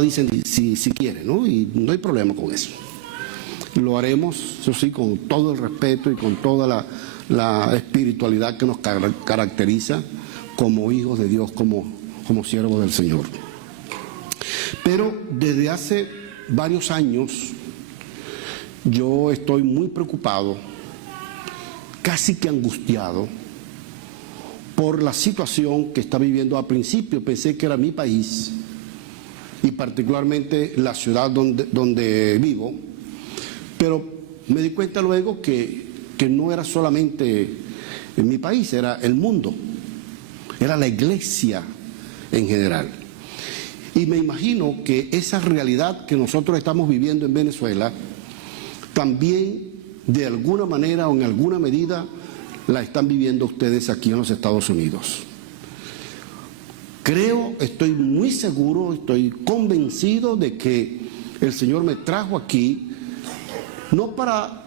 dicen si quieren, ¿no? Y no hay problema con eso. Lo haremos, eso sí, con todo el respeto y con toda la espiritualidad que nos caracteriza como hijos de Dios, como siervos del Señor. Pero desde hace varios años yo estoy muy preocupado, casi que angustiado, por la situación que está viviendo. Al principio pensé que era mi país y particularmente la ciudad donde vivo, pero me di cuenta luego que no era solamente en mi país, era el mundo, era la iglesia en general. Y me imagino que esa realidad que nosotros estamos viviendo en Venezuela, también de alguna manera o en alguna medida la están viviendo ustedes aquí en los Estados Unidos. Creo, estoy muy seguro, estoy convencido de que el Señor me trajo aquí, no para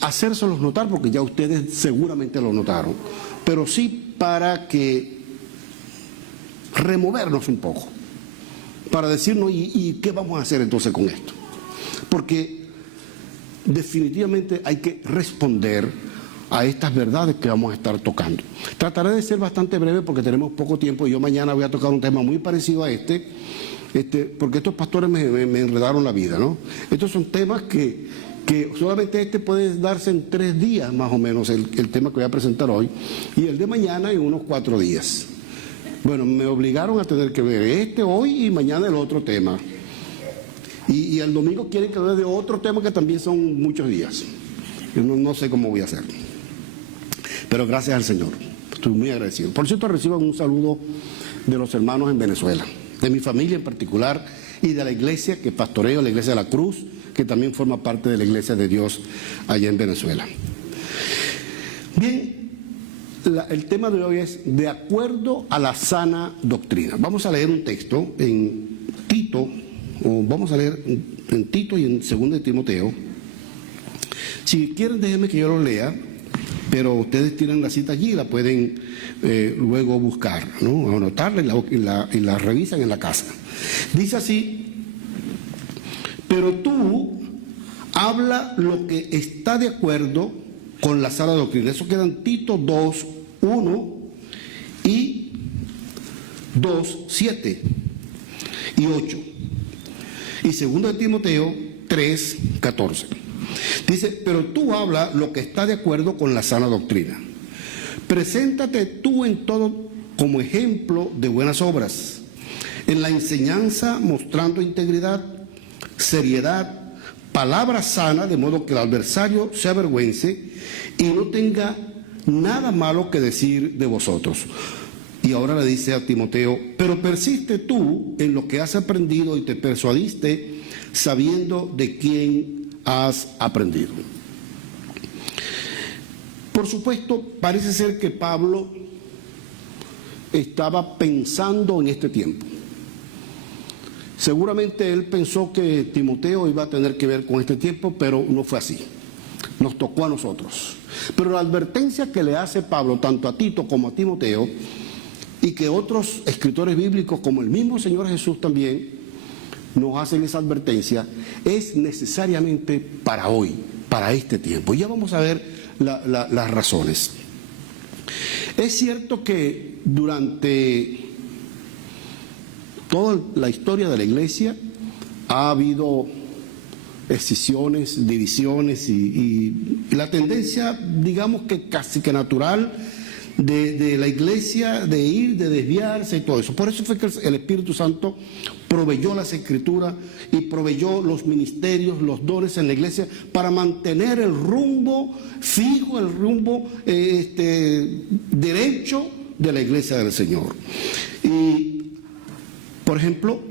hacérselos notar, porque ya ustedes seguramente lo notaron, pero sí para que removernos un poco, para decirnos, ¿y qué vamos a hacer entonces con esto? Porque definitivamente hay que responder a estas verdades que vamos a estar tocando. Trataré de ser bastante breve porque tenemos poco tiempo y yo mañana voy a tocar un tema muy parecido a porque estos pastores me enredaron la vida, ¿no? Estos son temas que solamente puede darse en 3 días más o menos, el tema que voy a presentar hoy, y el de mañana en unos 4 días. Bueno, me obligaron a tener que ver hoy y mañana el otro tema. Y el domingo quieren que hable de otro tema que también son muchos días. Yo no sé cómo voy a hacer. Pero gracias al Señor. Estoy muy agradecido. Por cierto, reciban un saludo de los hermanos en Venezuela, de mi familia en particular y de la iglesia que pastoreo, la iglesia de la Cruz, que también forma parte de la iglesia de Dios allá en Venezuela. Bien. El tema de hoy es de acuerdo a la sana doctrina. Vamos a leer un texto en Tito, o vamos a leer en Tito y en 2 de Timoteo. Si quieren, déjenme que yo lo lea, pero ustedes tienen la cita allí y la pueden luego buscar, ¿no? Anotarla y la revisan en la casa. Dice así: pero tú habla lo que está de acuerdo con la sana doctrina. Eso queda en Tito 2, 1 y 2, 7 y 8. Y 2 de Timoteo 3, 14. Dice, pero tú habla lo que está de acuerdo con la sana doctrina. Preséntate tú en todo como ejemplo de buenas obras, en la enseñanza mostrando integridad, seriedad, palabra sana, de modo que el adversario se avergüence y no tenga nada malo que decir de vosotros. Y ahora le dice a Timoteo, pero persiste tú en lo que has aprendido y te persuadiste, sabiendo de quién has aprendido. Por supuesto, parece ser que Pablo estaba pensando en este tiempo. Seguramente él pensó que Timoteo iba a tener que ver con este tiempo, pero no fue así. Nos tocó a nosotros. Pero la advertencia que le hace Pablo tanto a Tito como a Timoteo, y que otros escritores bíblicos como el mismo Señor Jesús también nos hacen esa advertencia, es necesariamente para hoy, para este tiempo. Y ya vamos a ver las razones. Es cierto que durante toda la historia de la iglesia ha habido escisiones, divisiones y la tendencia, digamos que casi que natural de la iglesia de desviarse y todo eso. Por eso fue que el Espíritu Santo proveyó las Escrituras y proveyó los ministerios, los dones en la iglesia para mantener el rumbo fijo, el rumbo derecho de la iglesia del Señor. Y, por ejemplo,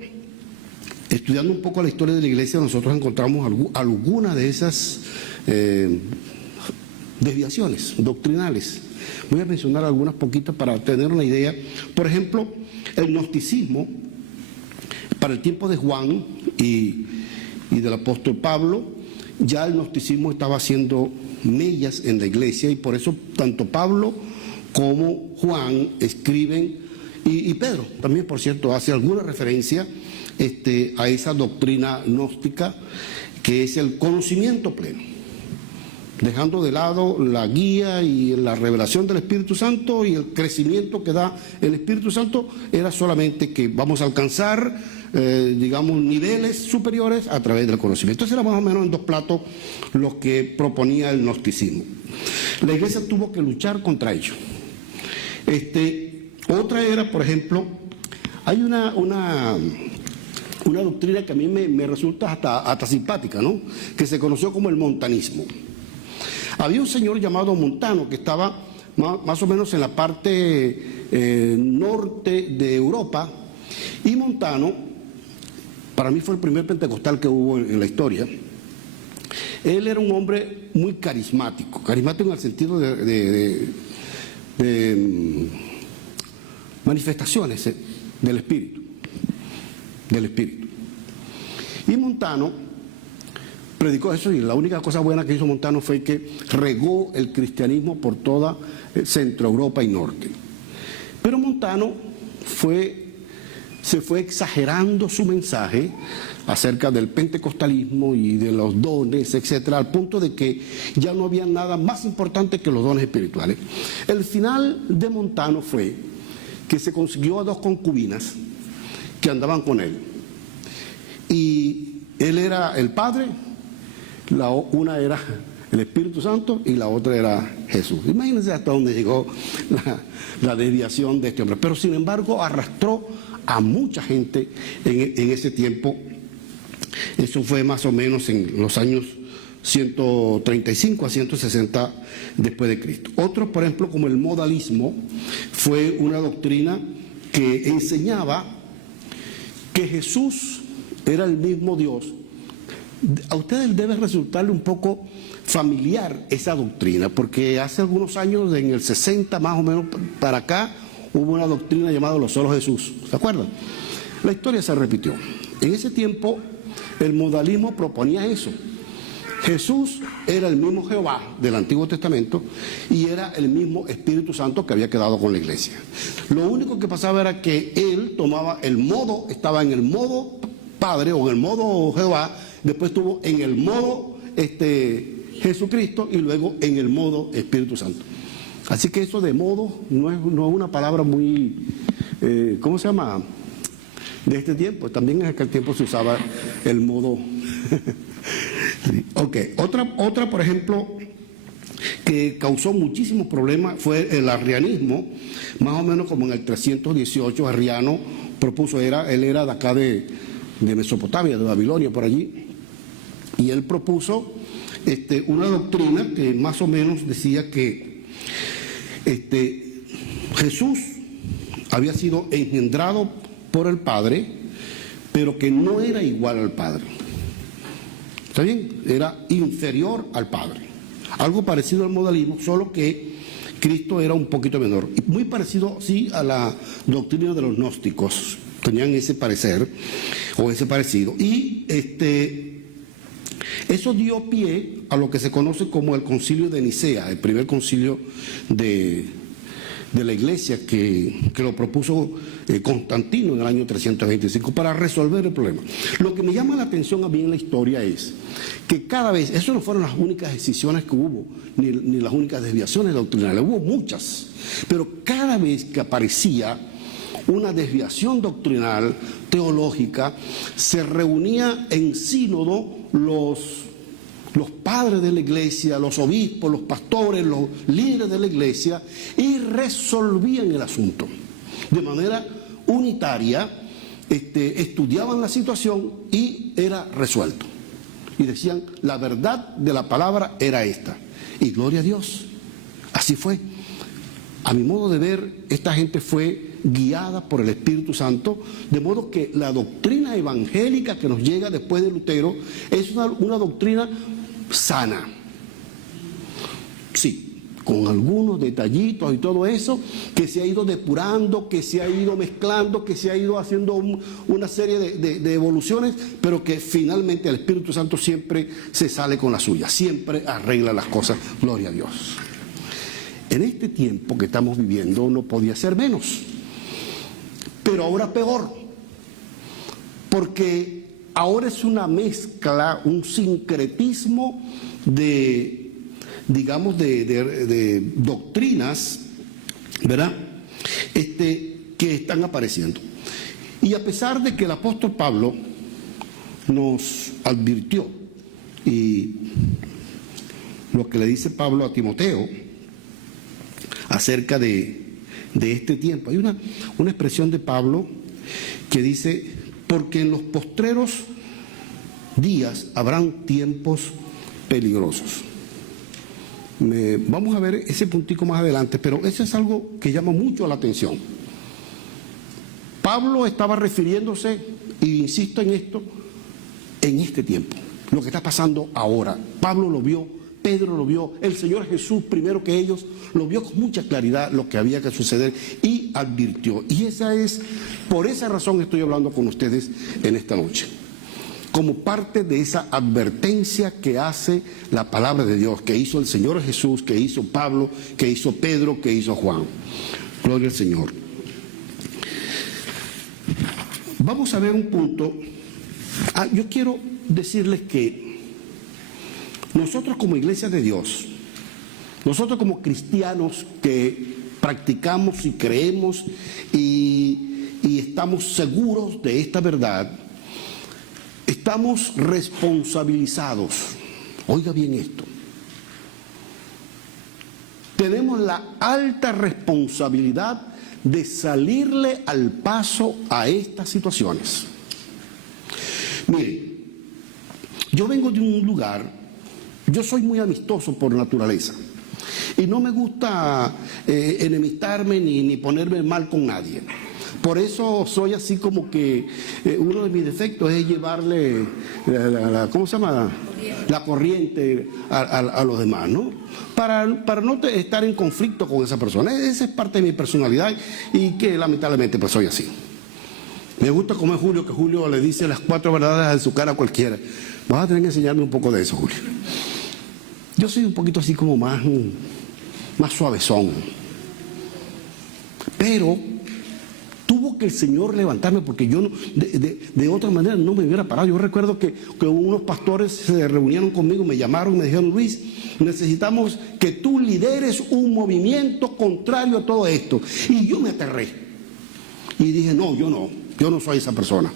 estudiando un poco la historia de la iglesia, nosotros encontramos algunas de esas desviaciones doctrinales. Voy a mencionar algunas poquitas para tener una idea. Por ejemplo, el gnosticismo, para el tiempo de Juan y del apóstol Pablo, ya el gnosticismo estaba haciendo mellas en la iglesia y por eso tanto Pablo como Juan escriben Y Pedro también, por cierto, hace alguna referencia a esa doctrina gnóstica que es el conocimiento pleno, dejando de lado la guía y la revelación del Espíritu Santo y el crecimiento que da el Espíritu Santo. Era solamente que vamos a alcanzar, digamos, niveles superiores a través del conocimiento. Entonces era más o menos en dos platos lo que proponía el gnosticismo. La Iglesia tuvo que luchar contra ello. Otra era, por ejemplo, hay una doctrina que a mí me resulta hasta simpática, ¿no? Que se conoció como el montanismo. Había un señor llamado Montano que estaba más o menos en la parte norte de Europa, y Montano, para mí fue el primer pentecostal que hubo en la historia. Él era un hombre muy carismático en el sentido de manifestaciones del Espíritu. Y Montano predicó eso, y la única cosa buena que hizo Montano fue que regó el cristianismo por toda Centro Europa y Norte. Pero Montano se fue exagerando su mensaje acerca del pentecostalismo y de los dones, etcétera, al punto de que ya no había nada más importante que los dones espirituales. El final de Montano fue que se consiguió a dos concubinas que andaban con él. Y él era el Padre, una era el Espíritu Santo y la otra era Jesús. Imagínense hasta dónde llegó la desviación de este hombre. Pero sin embargo arrastró a mucha gente en ese tiempo. Eso fue más o menos en los años 135 a 160 después de Cristo. Otros, por ejemplo, como el modalismo, fue una doctrina que enseñaba que Jesús era el mismo Dios. A ustedes debe resultarle un poco familiar esa doctrina, porque hace algunos años, en el 60 más o menos para acá, hubo una doctrina llamada los solos Jesús. ¿Se acuerdan? La historia se repitió. En ese tiempo, el modalismo proponía eso. Jesús era el mismo Jehová del Antiguo Testamento y era el mismo Espíritu Santo que había quedado con la iglesia. Lo único que pasaba era que él tomaba el modo, estaba en el modo Padre o en el modo Jehová, después estuvo en el modo Jesucristo y luego en el modo Espíritu Santo. Así que eso de modo no es una palabra muy, ¿cómo se llama?, de este tiempo. También en aquel tiempo se usaba el modo. Ok, otra, por ejemplo, que causó muchísimos problemas fue el arrianismo. Más o menos como en el 318, Arriano propuso, él era de acá de Mesopotamia, de Babilonia, por allí, y él propuso una doctrina que más o menos decía que Jesús había sido engendrado por el Padre, pero que no era igual al Padre. ¿Está bien? Era inferior al Padre. Algo parecido al modalismo, solo que Cristo era un poquito menor. Y muy parecido, sí, a la doctrina de los gnósticos. Tenían ese parecer, o ese parecido. Y eso dio pie a lo que se conoce como el Concilio de Nicea, el primer concilio de la iglesia que lo propuso Constantino en el año 325 para resolver el problema. Lo que me llama la atención a mí en la historia es que cada vez, eso no fueron las únicas decisiones que hubo, ni las únicas desviaciones doctrinales, hubo muchas, pero cada vez que aparecía una desviación doctrinal, teológica, se reunía en sínodo los padres de la iglesia, los obispos, los pastores, los líderes de la iglesia, y resolvían el asunto de manera unitaria. Estudiaban la situación y era resuelto. Y decían, la verdad de la palabra era esta. Y gloria a Dios, así fue. A mi modo de ver, esta gente fue guiada por el Espíritu Santo, de modo que la doctrina evangélica que nos llega después de Lutero es una doctrina sana. Sí, con algunos detallitos y todo eso, que se ha ido depurando, que se ha ido mezclando, que se ha ido haciendo una serie de evoluciones, pero que finalmente el Espíritu Santo siempre se sale con la suya, siempre arregla las cosas, gloria a Dios. En este tiempo que estamos viviendo no podía ser menos. pero ahora peor, porque ahora es una mezcla, un sincretismo de, digamos, de doctrinas, ¿verdad?, que están apareciendo. Y a pesar de que el apóstol Pablo nos advirtió, y lo que le dice Pablo a Timoteo acerca de este tiempo, hay una expresión de Pablo que dice: porque en los postreros días habrán tiempos peligrosos. Vamos a ver ese puntico más adelante, pero eso es algo que llama mucho la atención. Pablo estaba refiriéndose, y insisto en esto, en este tiempo, lo que está pasando ahora. Pablo lo vio, Pedro lo vio, el Señor Jesús primero que ellos lo vio con mucha claridad lo que había que suceder y advirtió. Y por esa razón estoy hablando con ustedes en esta noche, como parte de esa advertencia que hace la palabra de Dios, que hizo el Señor Jesús, que hizo Pablo, que hizo Pedro, que hizo Juan. Gloria al Señor. Vamos a ver un punto. Yo quiero decirles que nosotros como Iglesia de Dios, nosotros como cristianos que practicamos y creemos y estamos seguros de esta verdad, estamos responsabilizados. Oiga bien esto. Tenemos la alta responsabilidad de salirle al paso a estas situaciones. Mire, yo vengo de un lugar, yo soy muy amistoso por naturaleza y no me gusta enemistarme ni ponerme mal con nadie. Por eso soy así como que uno de mis defectos es llevarle ¿cómo se llama? La corriente a los demás, ¿no? Para no estar en conflicto con esa persona. Esa es parte de mi personalidad y que lamentablemente pues soy así. Me gusta como es Julio, que Julio le dice las 4 verdades en su cara a cualquiera. Vas a tener que enseñarme un poco de eso, Julio. Yo soy un poquito así como más suavezón. Pero tuvo que el Señor levantarme, porque yo de otra manera no me hubiera parado. Yo recuerdo que unos pastores se reunieron conmigo, me llamaron y me dijeron: Luis, necesitamos que tú lideres un movimiento contrario a todo esto. Y yo me aterré y dije: no, yo no soy esa persona.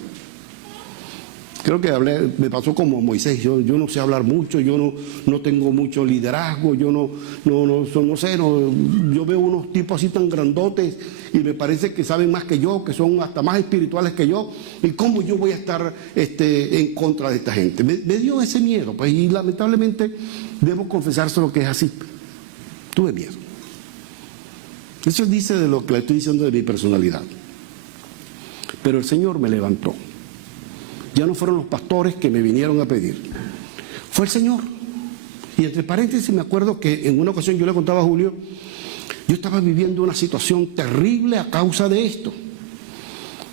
Creo que me pasó como Moisés. Yo no sé hablar mucho, yo no tengo mucho liderazgo, yo no sé, yo veo unos tipos así tan grandotes y me parece que saben más que yo, que son hasta más espirituales que yo, y cómo yo voy a estar en contra de esta gente. Me dio ese miedo, pues, y lamentablemente debo confesárselo que es así. Tuve miedo. Eso dice de lo que le estoy diciendo de mi personalidad. Pero el Señor me levantó. Ya no fueron los pastores que me vinieron a pedir, fue el Señor. Y entre paréntesis me acuerdo que en una ocasión yo le contaba a Julio, yo estaba viviendo una situación terrible a causa de esto.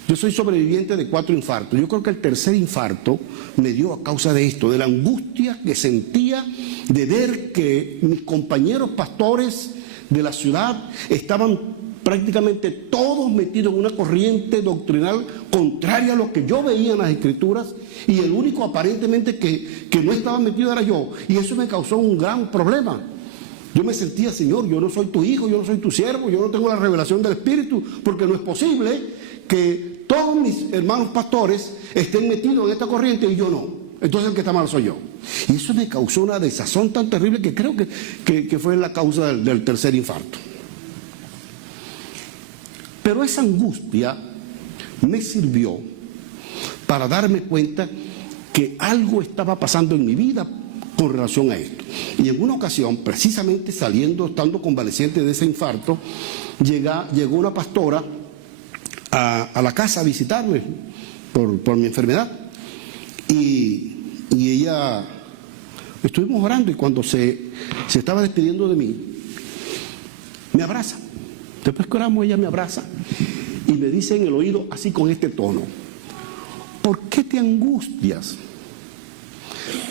Yo soy sobreviviente de 4 infartos. Yo creo que el tercer infarto me dio a causa de esto, de la angustia que sentía de ver que mis compañeros pastores de la ciudad estaban prácticamente todos metidos en una corriente doctrinal contraria a lo que yo veía en las Escrituras, y el único aparentemente que no estaba metido era yo, y eso me causó un gran problema. Yo me sentía: Señor, yo no soy tu hijo, yo no soy tu siervo, yo no tengo la revelación del Espíritu, porque no es posible que todos mis hermanos pastores estén metidos en esta corriente y yo no. Entonces el que está mal soy yo. Y eso me causó una desazón tan terrible que creo que fue la causa del tercer infarto. Pero esa angustia me sirvió para darme cuenta que algo estaba pasando en mi vida con relación a esto. Y en una ocasión, precisamente estando convaleciente de ese infarto, llegó una pastora a la casa a visitarme por mi enfermedad. Y ella, estuvimos orando, y cuando se estaba despidiendo de mí, me abraza. Después que oramos, ella me abraza y me dice en el oído, así con este tono: ¿por qué te angustias?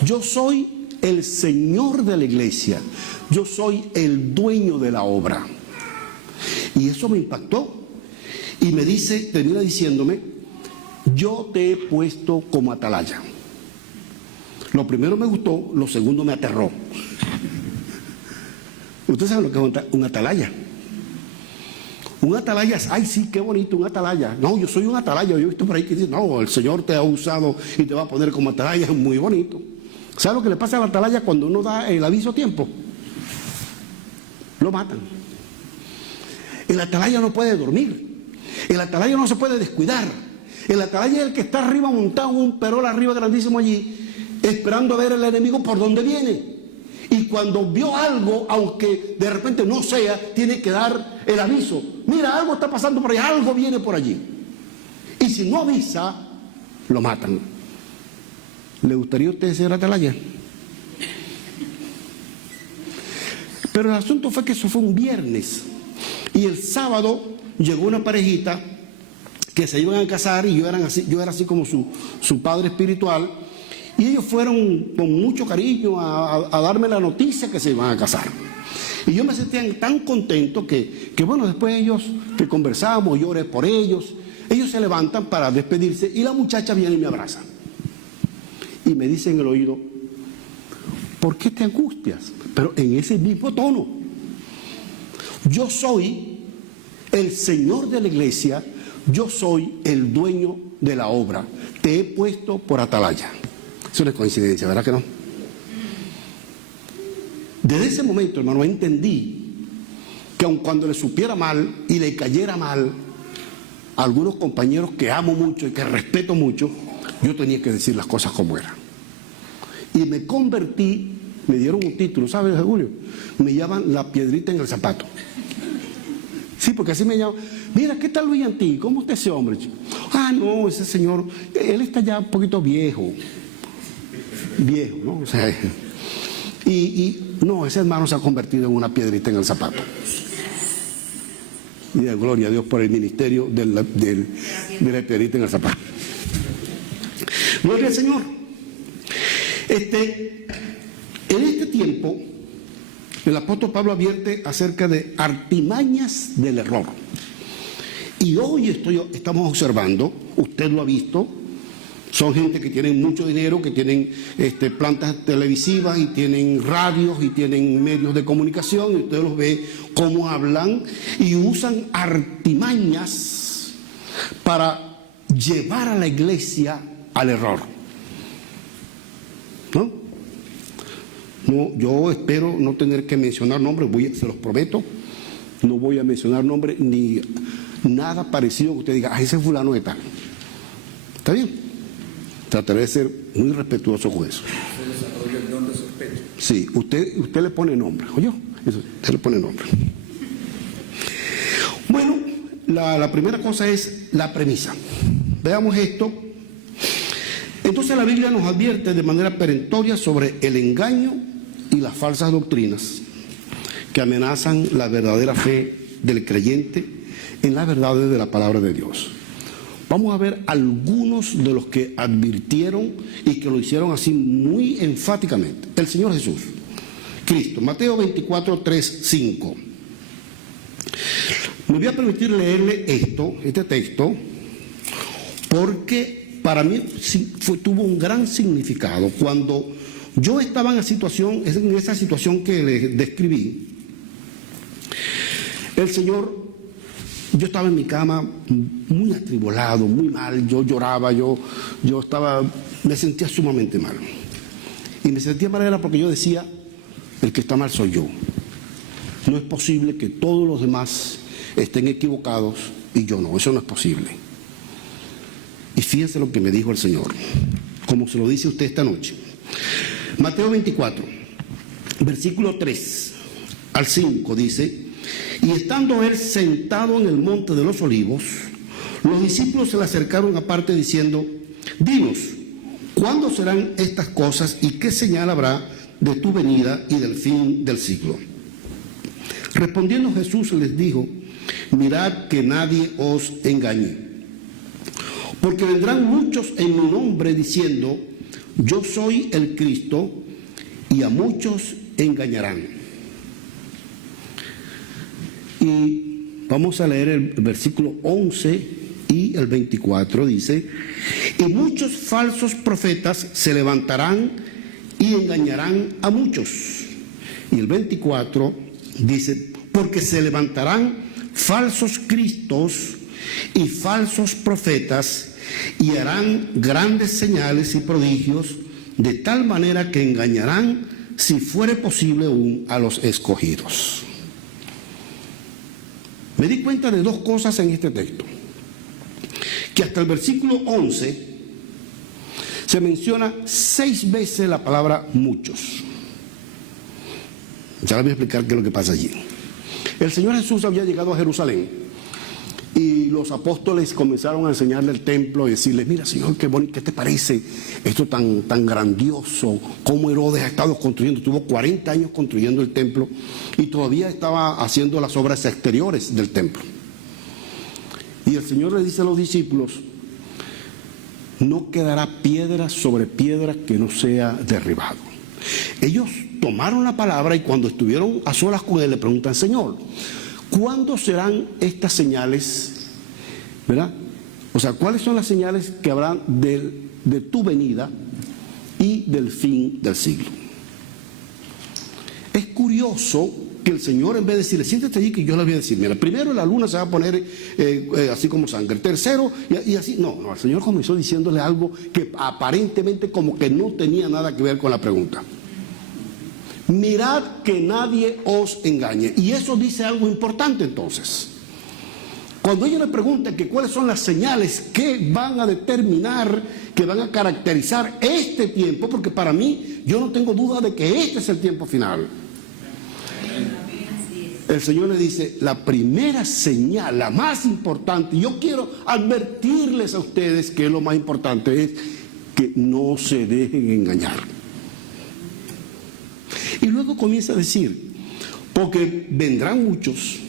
Yo soy el Señor de la iglesia, yo soy el dueño de la obra. Y eso me impactó. Y me dice, termina diciéndome, yo te he puesto como atalaya. Lo primero me gustó, lo segundo me aterró. Ustedes saben lo que es un atalaya. Un atalaya es, ay sí, qué bonito, un atalaya. No, yo soy un atalaya. Yo he visto por ahí que dicen, no, el Señor te ha usado y te va a poner como atalaya, es muy bonito. ¿Sabe lo que le pasa a la atalaya cuando uno da el aviso a tiempo? Lo matan. El atalaya no puede dormir. El atalaya no se puede descuidar. El atalaya es el que está arriba montado en un perol arriba grandísimo allí, esperando a ver al enemigo por dónde viene. Y cuando vio algo, aunque de repente no sea, tiene que dar el aviso. Mira, algo está pasando por ahí, algo viene por allí. Y si no avisa, lo matan. ¿Le gustaría a usted ser atalaya? Pero el asunto fue que eso fue un viernes. Y el sábado llegó una parejita que se iban a casar y yo era así como su padre espiritual. Y ellos fueron con mucho cariño a darme la noticia que se iban a casar. Y yo me sentía tan contento que bueno, después ellos, que conversamos, yo oré por ellos, ellos se levantan para despedirse y la muchacha viene y me abraza. Y me dice en el oído, ¿por qué te angustias? Pero en ese mismo tono. Yo soy el Señor de la iglesia, yo soy el dueño de la obra. Te he puesto por atalaya. Es una coincidencia, ¿verdad que no? Desde ese momento, hermano, entendí que aun cuando le supiera mal y le cayera mal a algunos compañeros que amo mucho y que respeto mucho, yo tenía que decir las cosas como eran. Y me convertí, me dieron un título, ¿sabes, Julio? Me llaman la piedrita en el zapato. Sí, porque así me llaman. Mira, ¿qué tal Luis Antí? ¿Cómo está ese hombre? Ah, no, ese señor, él está ya un poquito viejo, ¿no? O sea, no, ese hermano se ha convertido en una piedrita en el zapato. Y de gloria a Dios por el ministerio de la piedrita en el zapato. Gloria al Señor. En este tiempo, el apóstol Pablo advierte acerca de artimañas del error. Y hoy estamos observando, usted lo ha visto, son gente que tienen mucho dinero, que tienen plantas televisivas y tienen radios y tienen medios de comunicación, y usted los ve cómo hablan y usan artimañas para llevar a la iglesia al error. ¿No? No, yo espero no tener que mencionar nombres, se los prometo, no voy a mencionar nombres ni nada parecido que usted diga, ah, ese fulano de tal. ¿Está bien? Trataré de ser muy respetuoso con eso. ¿Se desarrolla el don de sospecha? Sí, usted le pone nombre, ¿oyó? Usted le pone nombre. Bueno, la primera cosa es la premisa. Veamos esto. Entonces la Biblia nos advierte de manera perentoria sobre el engaño y las falsas doctrinas que amenazan la verdadera fe del creyente en las verdades de la palabra de Dios. Vamos a ver algunos de los que advirtieron y que lo hicieron así muy enfáticamente. El Señor Jesús, Cristo, Mateo 24, 3, 5. Me voy a permitir leerle este texto, porque para mí tuvo un gran significado. Cuando yo estaba en esa situación que les describí, el Señor... Yo estaba en mi cama muy atribulado, muy mal, yo lloraba, me sentía sumamente mal. Y me sentía mal era porque yo decía, el que está mal soy yo. No es posible que todos los demás estén equivocados y yo no, eso no es posible. Y fíjense lo que me dijo el Señor, como se lo dice usted esta noche. Mateo 24, versículo 3 al 5 dice: y estando él sentado en el monte de los olivos, los discípulos se le acercaron aparte diciendo: dinos, ¿cuándo serán estas cosas y qué señal habrá de tu venida y del fin del siglo? Respondiendo Jesús les dijo: mirad que nadie os engañe, porque vendrán muchos en mi nombre diciendo: yo soy el Cristo, y a muchos engañarán. Y vamos a leer el versículo 11 y el 24, dice: y muchos falsos profetas se levantarán y engañarán a muchos. Y el 24 dice: porque se levantarán falsos cristos y falsos profetas y harán grandes señales y prodigios, de tal manera que engañarán, si fuere posible aún, a los escogidos. Me di cuenta de dos cosas en este texto: que hasta el versículo 11 se menciona 6 veces la palabra muchos. Ya les voy a explicar qué es lo que pasa allí. El Señor Jesús había llegado a Jerusalén y los apóstoles comenzaron a enseñarle el templo y decirle: mira, Señor, qué bonito, ¿qué te parece esto tan grandioso? Cómo Herodes ha estado construyendo, tuvo 40 años construyendo el templo y todavía estaba haciendo las obras exteriores del templo. Y el Señor le dice a los discípulos: no quedará piedra sobre piedra que no sea derribado. Ellos tomaron la palabra y cuando estuvieron a solas con Él le preguntan: Señor, ¿cuándo serán estas señales? ¿Verdad? O sea, ¿cuáles son las señales que habrán de tu venida y del fin del siglo? Es curioso que el Señor, en vez de decirle: siéntate allí que yo le voy a decir, mira, primero la luna se va a poner así como sangre, tercero y así. No, el Señor comenzó diciéndole algo que aparentemente como que no tenía nada que ver con la pregunta. Mirad que nadie os engañe. Y eso dice algo importante entonces. Cuando ellos le preguntan que cuáles son las señales que van a determinar, que van a caracterizar este tiempo, porque para mí, yo no tengo duda de que este es el tiempo final. El Señor le dice: la primera señal, la más importante, yo quiero advertirles a ustedes que lo más importante es que no se dejen engañar. Y luego comienza a decir: porque vendrán muchos,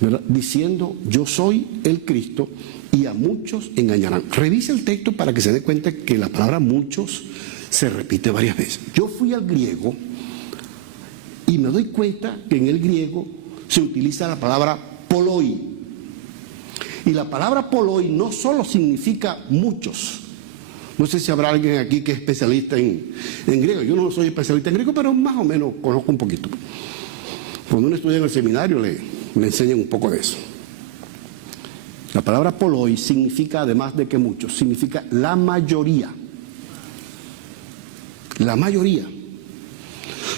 ¿verdad?, diciendo: yo soy el Cristo, y a muchos engañarán. Revisa el texto para que se dé cuenta que la palabra muchos se repite varias veces. Yo fui al griego y me doy cuenta que en el griego se utiliza la palabra poloi. Y la palabra poloi no solo significa muchos. No sé si habrá alguien aquí que es especialista en griego. Yo no soy especialista en griego, pero más o menos conozco un poquito. Cuando uno estudia en el seminario le enseñan un poco de eso. La palabra poloi significa, además de que muchos, significa la mayoría. La mayoría.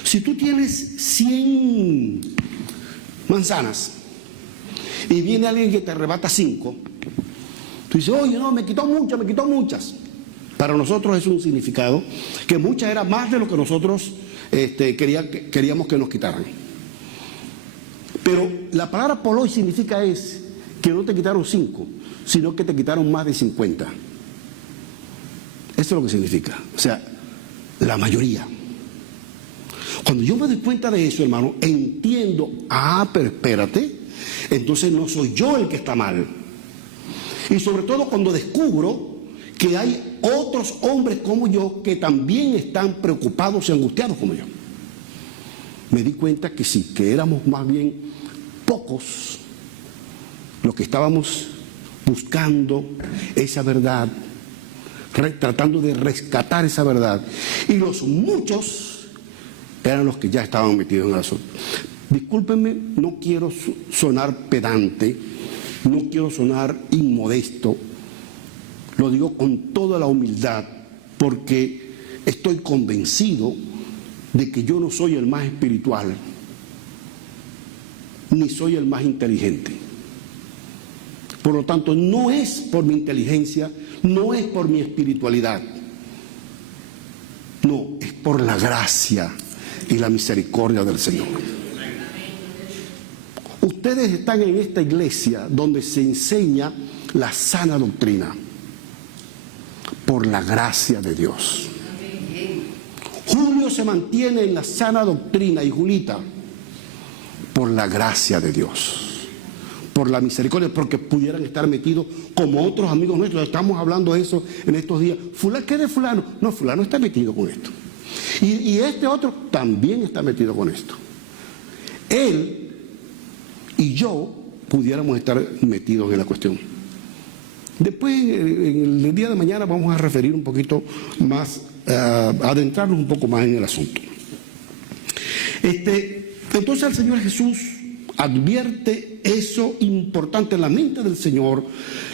Si tú tienes 100 manzanas y viene alguien que te arrebata 5, tú dices: oye, no, me quitó muchas. Para nosotros es un significado que muchas era más de lo que nosotros queríamos que nos quitaran. Pero la palabra poloi significa que no te quitaron 5, sino que te quitaron más de 50. Eso es lo que significa. O sea, la mayoría. Cuando yo me doy cuenta de eso, hermano, entiendo: pero espérate, entonces no soy yo el que está mal. Y sobre todo cuando descubro que hay otros hombres como yo que también están preocupados y angustiados como yo. Me di cuenta que sí, que éramos más bien pocos los que estábamos buscando esa verdad, tratando de rescatar esa verdad. Y los muchos eran los que ya estaban metidos en el asunto. Discúlpenme, no quiero sonar pedante, no quiero sonar inmodesto. Lo digo con toda la humildad, porque estoy convencido de que yo no soy el más espiritual, ni soy el más inteligente. Por lo tanto, no es por mi inteligencia, no es por mi espiritualidad. No, es por la gracia y la misericordia del Señor. Ustedes están en esta iglesia donde se enseña la sana doctrina. Por la gracia de Dios. Julio se mantiene en la sana doctrina y Julita por la gracia de Dios, por la misericordia, porque pudieran estar metidos como otros amigos nuestros. Estamos hablando de eso en estos días. ¿Qué de fulano? No, fulano está metido con esto. Y este otro también está metido con esto. Él y yo pudiéramos estar metidos en la cuestión. Después, en el día de mañana, vamos a referir un poquito más, adentrarnos un poco más en el asunto. Entonces el Señor Jesús advierte eso importante en la mente del Señor.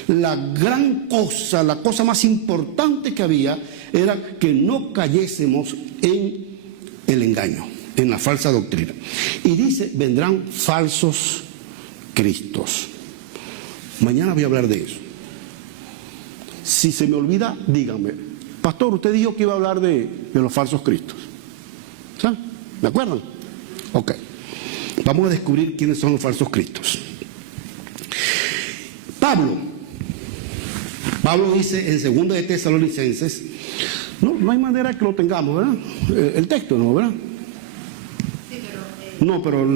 La gran cosa, la cosa más importante que había era que no cayésemos en el engaño, en la falsa doctrina. Y dice, vendrán falsos cristos. Mañana voy a hablar de eso. Si se me olvida, díganme, pastor, usted dijo que iba a hablar de los falsos cristos. ¿Saben? ¿Me acuerdan? Ok. Vamos a descubrir quiénes son los falsos cristos. Pablo dice en 2 de Tesalonicenses, no hay manera que lo tengamos, ¿verdad? El texto, ¿no? ¿Verdad? No, pero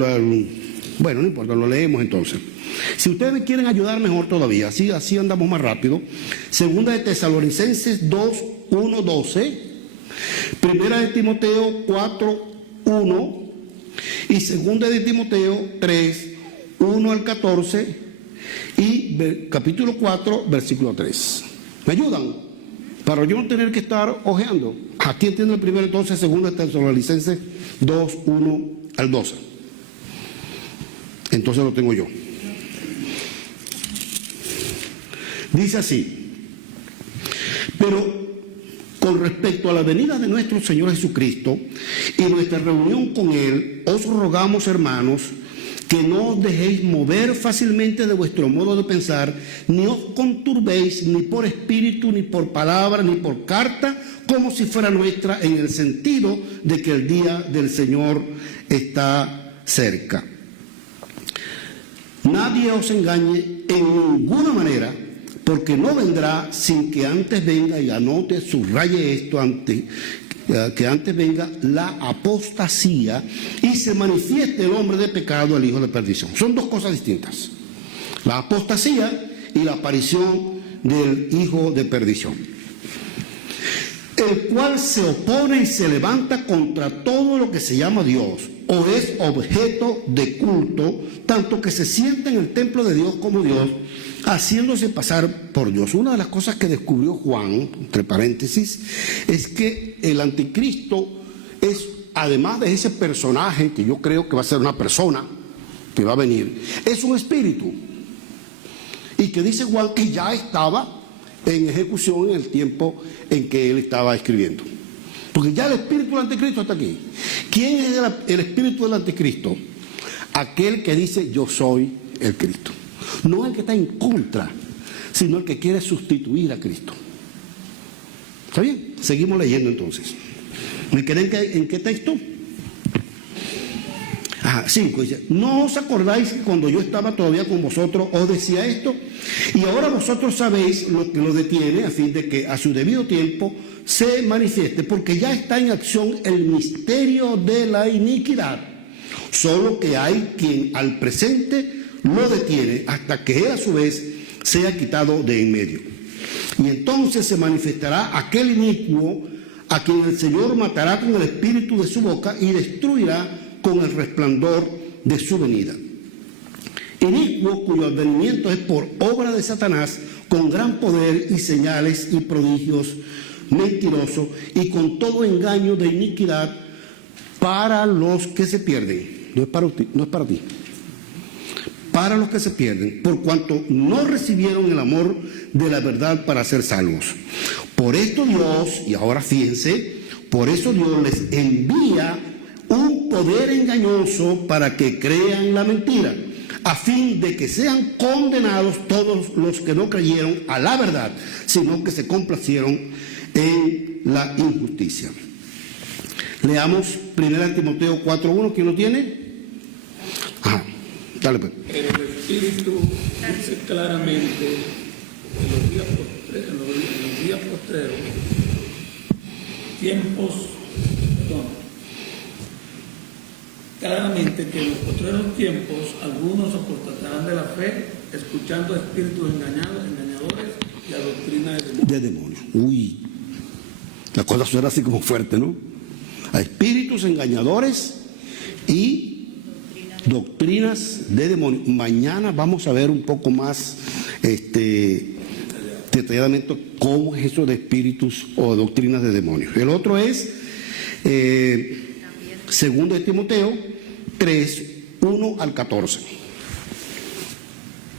bueno, no importa, lo leemos entonces. Si ustedes me quieren ayudar, mejor todavía, así andamos más rápido. 2 de Tesalonicenses 2, 1, 12, 1 de Timoteo 4, 1 y 2 de Timoteo 3, 1 al 14 y capítulo 4, versículo 3. ¿Me ayudan? Para yo no tener que estar ojeando. Aquí entiendo el primero entonces, 2 de Tesalonicenses 2, 1 al 12. Entonces lo tengo yo. Dice así: pero con respecto a la venida de nuestro Señor Jesucristo y nuestra reunión con Él, os rogamos, hermanos, que no os dejéis mover fácilmente de vuestro modo de pensar, ni os conturbéis ni por espíritu, ni por palabra, ni por carta, como si fuera nuestra, en el sentido de que el día del Señor está cerca. Nadie os engañe en ninguna manera, porque no vendrá sin que antes venga, y anote, subraye esto, que antes venga la apostasía y se manifieste el hombre de pecado, el hijo de perdición. Son dos cosas distintas: la apostasía y la aparición del hijo de perdición, el cual se opone y se levanta contra todo lo que se llama Dios o es objeto de culto, tanto que se sienta en el templo de Dios como Dios, haciéndose pasar por Dios. Una de las cosas que descubrió Juan, entre paréntesis, es que el anticristo es, además de ese personaje que yo creo que va a ser una persona que va a venir, es un espíritu. Y que dice Juan que ya estaba en ejecución en el tiempo en que él estaba escribiendo. Porque ya el espíritu del anticristo está aquí. ¿Quién es el espíritu del anticristo? Aquel que dice yo soy el Cristo. No el que está en contra, sino el que quiere sustituir a Cristo. ¿Está bien? Seguimos leyendo entonces. ¿Me quedé en qué texto? 5 dice: ¿no os acordáis que cuando yo estaba todavía con vosotros os decía esto? Y ahora vosotros sabéis lo que lo detiene, a fin de que a su debido tiempo se manifieste, porque ya está en acción el misterio de la iniquidad, solo que hay quien al presente lo detiene hasta que él a su vez sea quitado de en medio. Y entonces se manifestará aquel inicuo a quien el Señor matará con el espíritu de su boca y destruirá con el resplandor de su venida. Inicuo cuyo advenimiento es por obra de Satanás, con gran poder y señales y prodigios, mentiroso y con todo engaño de iniquidad para los que se pierden. No es para ti. Para los que se pierden, por cuanto no recibieron el amor de la verdad para ser salvos. Por esto Dios, y ahora fíjense, por eso Dios les envía un poder engañoso para que crean la mentira, a fin de que sean condenados todos los que no creyeron a la verdad, sino que se complacieron en la injusticia. Leamos 1 Timoteo 4:1, ¿quién lo tiene? Dale pues. Pero el Espíritu dice claramente en los días postreros, claramente que en los postreros tiempos algunos apostatarán de la fe, escuchando a espíritus engañadores y a doctrina de demonios. Uy, la cosa suena así como fuerte, ¿no? A espíritus engañadores y Doctrinas de demonios. Mañana vamos a ver un poco más detalladamente cómo es eso de espíritus o doctrinas de demonios. El otro es segundo de Timoteo 3, 1 al 14.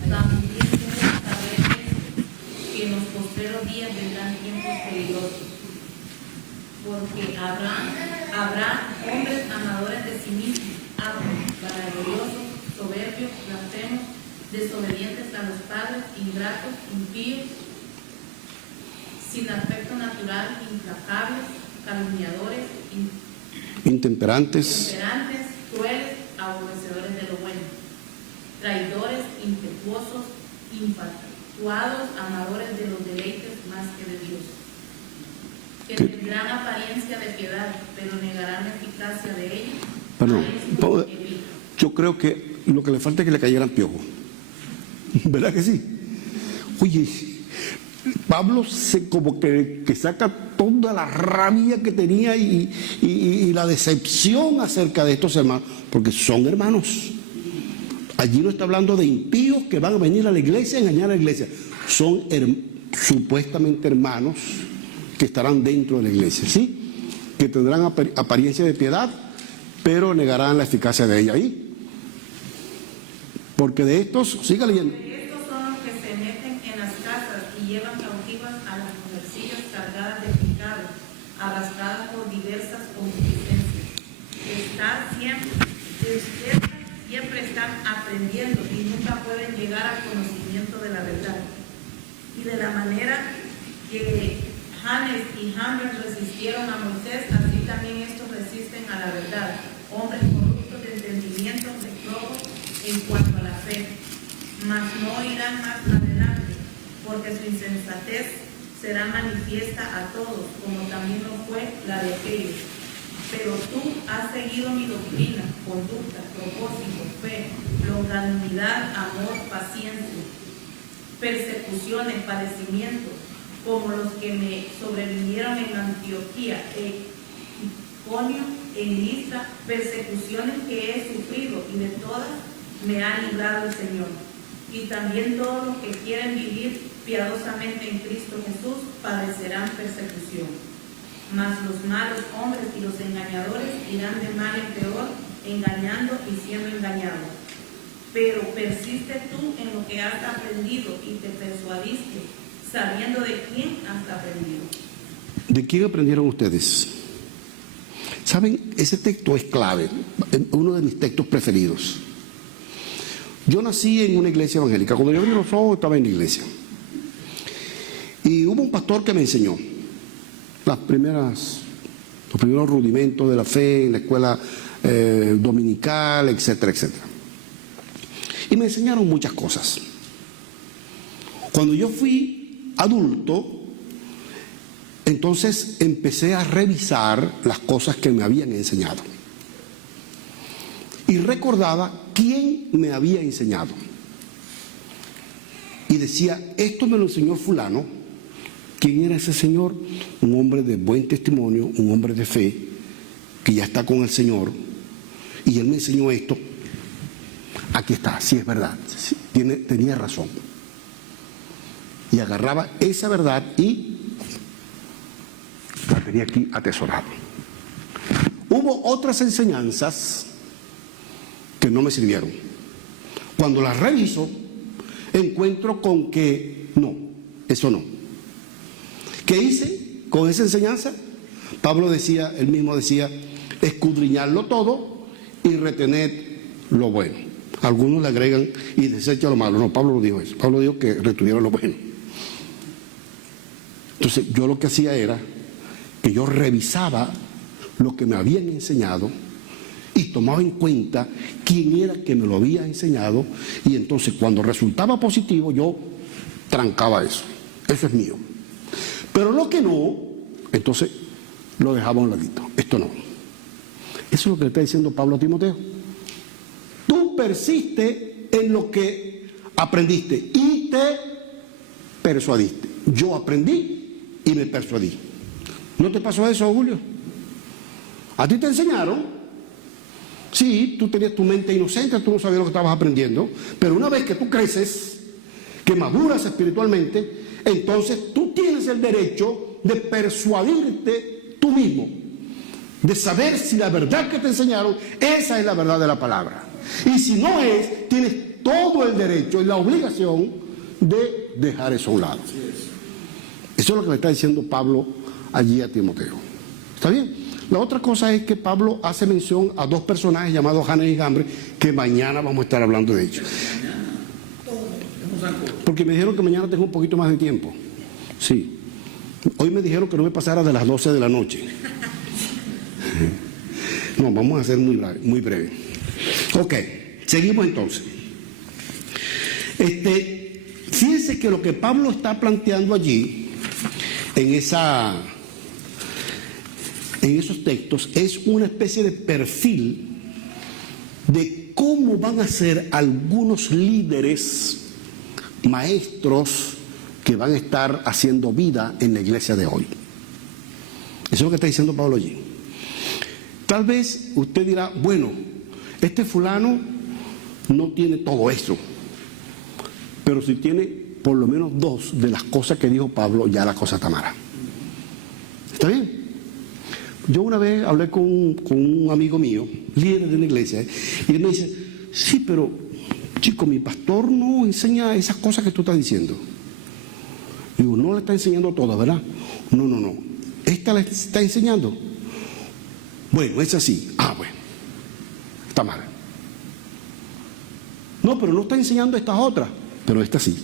También debemos saber que en los postreros días vendrán tiempos peligrosos, porque habrá hombres amadores de sí mismos, vanagloriosos, soberbios, blasfemos, desobedientes a los padres, ingratos, impíos, sin afecto natural, implacables, calumniadores, Intemperantes, crueles, aborrecedores de lo bueno, traidores, impetuosos, infatuados, amadores de los deleites más que de Dios, que tendrán apariencia de piedad, pero negarán la eficacia de ella. Perdón, yo creo que lo que le falta es que le cayeran piojos. ¿Verdad que sí? Oye, Pablo como que saca toda la rabia que tenía y la decepción acerca de estos hermanos, porque son hermanos. Allí no está hablando de impíos que van a venir a la iglesia a engañar a la iglesia. Son supuestamente hermanos que estarán dentro de la iglesia, ¿sí? Que tendrán apariencia de piedad, pero negarán la eficacia de ella ahí. Porque de estos, siga leyendo. Estos son los que se meten en las casas y llevan cautivas a las mujercillas cargadas de pecado, arrastradas por diversas concupiscencias. Siempre están aprendiendo y nunca pueden llegar al conocimiento de la verdad. Y de la manera que Janes y Jambres resistieron a Moisés, así también estos resisten a la verdad. Hombres corruptos de entendimiento, reprobos en cuanto a la fe, mas no irán más adelante, porque su insensatez será manifiesta a todos, como también lo fue la de aquellos. Pero tú has seguido mi doctrina, conducta, propósito, fe, longanimidad, amor, paciencia, persecuciones, padecimientos, como los que me sobrevinieron en Antioquía, Iconio, en Listra, persecuciones que he sufrido, y de todas me ha librado el Señor. Y también todos los que quieren vivir piadosamente en Cristo Jesús padecerán persecución. Mas los malos hombres y los engañadores irán de mal en peor, engañando y siendo engañados. Pero persiste tú en lo que has aprendido y te persuadiste, sabiendo de quién has aprendido. ¿De quién aprendieron ustedes? ¿Saben? Ese texto es clave, uno de mis textos preferidos. Yo nací en una iglesia evangélica. Cuando yo abrí los ojos estaba en la iglesia. Y hubo un pastor que me enseñó los primeros rudimentos de la fe en la escuela dominical, etcétera, etcétera. Y me enseñaron muchas cosas. Cuando yo fui adulto, entonces empecé a revisar las cosas que me habían enseñado. Y recordaba quién me había enseñado. Y decía, esto me lo enseñó fulano. ¿Quién era ese señor? Un hombre de buen testimonio, un hombre de fe, que ya está con el Señor. Y él me enseñó esto. Aquí está, sí es verdad, tenía razón. Y agarraba esa verdad y la tenía aquí atesorada. Hubo otras enseñanzas que no me sirvieron. Cuando las reviso, encuentro con que no, eso no. ¿Qué hice con esa enseñanza? Pablo decía, él mismo decía, escudriñarlo todo y retener lo bueno. Algunos le agregan y desecha lo malo. No, Pablo no dijo eso. Pablo dijo que retuvieron lo bueno. Entonces yo lo que hacía era que yo revisaba lo que me habían enseñado y tomaba en cuenta quién era que me lo había enseñado, y entonces cuando resultaba positivo yo trancaba eso. Eso es mío. Pero lo que no, entonces lo dejaba a un ladito. Esto no. Eso es lo que le está diciendo Pablo a Timoteo. Tú persiste en lo que aprendiste y te persuadiste. Yo aprendí y me persuadí. ¿No te pasó eso, Julio? A ti te enseñaron Sí, tú tenías tu mente inocente, tú no sabías lo que estabas aprendiendo, pero una vez que tú creces, que maduras espiritualmente, entonces tú tienes el derecho de persuadirte tú mismo, de saber si la verdad que te enseñaron, esa es la verdad de la palabra. Y si no es, tienes todo el derecho y la obligación de dejar eso a un lado. Eso es lo que le está diciendo Pablo allí a Timoteo. ¿Está bien? La otra cosa es que Pablo hace mención a dos personajes llamados Janes y Jambres, que mañana vamos a estar hablando de ellos. Porque me dijeron que mañana tengo un poquito más de tiempo. Sí. Hoy me dijeron que no me pasara de las 12 de la noche. No, vamos a hacer muy breve. Ok, seguimos entonces. Fíjense que lo que Pablo está planteando allí, en esos textos, es una especie de perfil de cómo van a ser algunos líderes, maestros, que van a estar haciendo vida en la iglesia de hoy. Eso es lo que está diciendo Pablo allí. Tal vez usted dirá, bueno, este fulano no tiene todo eso, pero si tiene por lo menos dos de las cosas que dijo Pablo, ya la cosa está mala. ¿Está bien? Yo una vez hablé con un amigo mío, líder de una iglesia, y él me dice, sí, pero chico, mi pastor no enseña esas cosas que tú estás diciendo. Digo, no le está enseñando todas, ¿verdad? No. ¿Esta le está enseñando? Bueno, es así. Ah, bueno. Está mal. No, pero no está enseñando estas otras. Pero esta sí.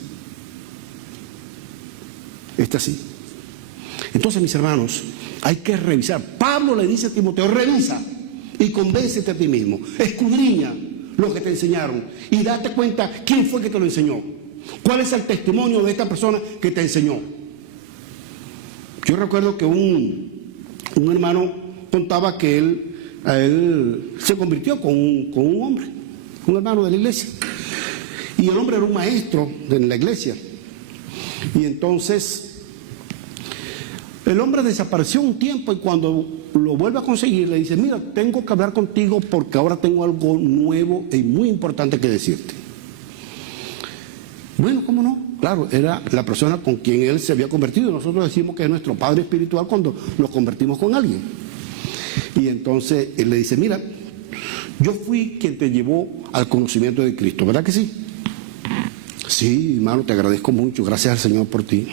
Esta sí. Entonces, mis hermanos, hay que revisar. Pablo le dice a Timoteo, revisa y convéncete a ti mismo. Escudriña lo que te enseñaron y date cuenta quién fue que te lo enseñó. ¿Cuál es el testimonio de esta persona que te enseñó? Yo recuerdo que un hermano contaba que él se convirtió con un hombre, un hermano de la iglesia. Y el hombre era un maestro en la iglesia. Y entonces el hombre desapareció un tiempo y cuando lo vuelve a conseguir le dice, mira, tengo que hablar contigo porque ahora tengo algo nuevo y muy importante que decirte. Bueno, ¿cómo no? Claro, era la persona con quien él se había convertido. Nosotros decimos que es nuestro padre espiritual cuando nos convertimos con alguien. Y entonces él le dice, mira, yo fui quien te llevó al conocimiento de Cristo, ¿verdad que sí? Sí, hermano, te agradezco mucho, gracias al Señor por ti.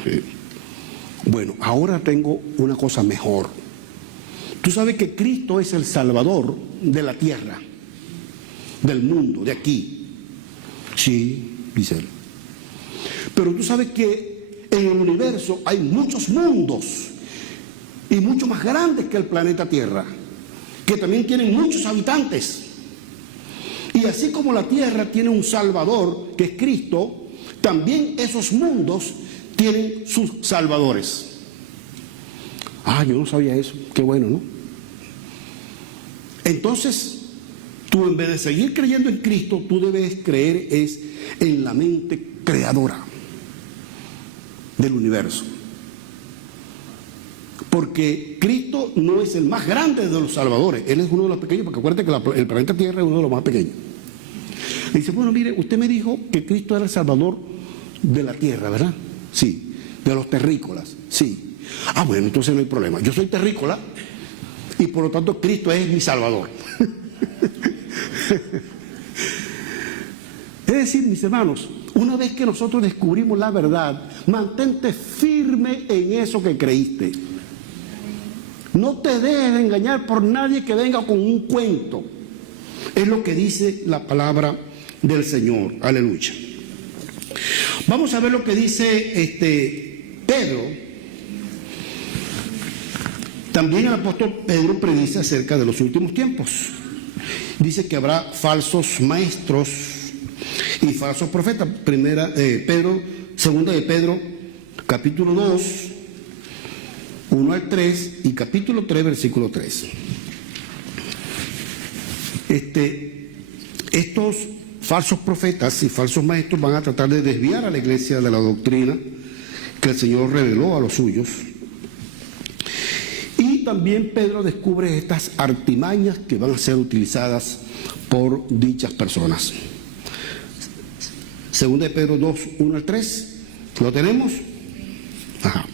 Bueno, ahora tengo una cosa mejor. Tú sabes que Cristo es el Salvador de la tierra, del mundo, de aquí. Sí, dice él. Pero tú sabes que en el universo hay muchos mundos y mucho más grandes que el planeta Tierra, que también tienen muchos habitantes. Y así como la Tierra tiene un Salvador, que es Cristo, también esos mundos tienen sus salvadores. Ah, yo no sabía eso. Qué bueno, ¿no? Entonces, tú en vez de seguir creyendo en Cristo, tú debes creer es en la mente creadora del universo. Porque Cristo no es el más grande de los salvadores, Él es uno de los pequeños, porque acuérdate que el planeta Tierra es uno de los más pequeños. Le dice, bueno, mire, usted me dijo que Cristo era el Salvador de la tierra, ¿verdad? Sí. De los terrícolas, sí. Ah, bueno, entonces no hay problema. Yo soy terrícola y por lo tanto Cristo es mi Salvador. Es decir, mis hermanos, una vez que nosotros descubrimos la verdad, mantente firme en eso que creíste. No te dejes de engañar por nadie que venga con un cuento. Es lo que dice la palabra del Señor. Aleluya. Vamos a ver lo que dice Pedro. También el apóstol Pedro predice acerca de los últimos tiempos. Dice que habrá falsos maestros y falsos profetas. Segunda de Pedro, capítulo 2, 1 al 3 y capítulo 3, versículo 3. Estos falsos profetas y falsos maestros van a tratar de desviar a la iglesia de la doctrina que el Señor reveló a los suyos. Y también Pedro descubre estas artimañas que van a ser utilizadas por dichas personas. Segunda de Pedro 2, 1 al 3, ¿lo tenemos? Ajá.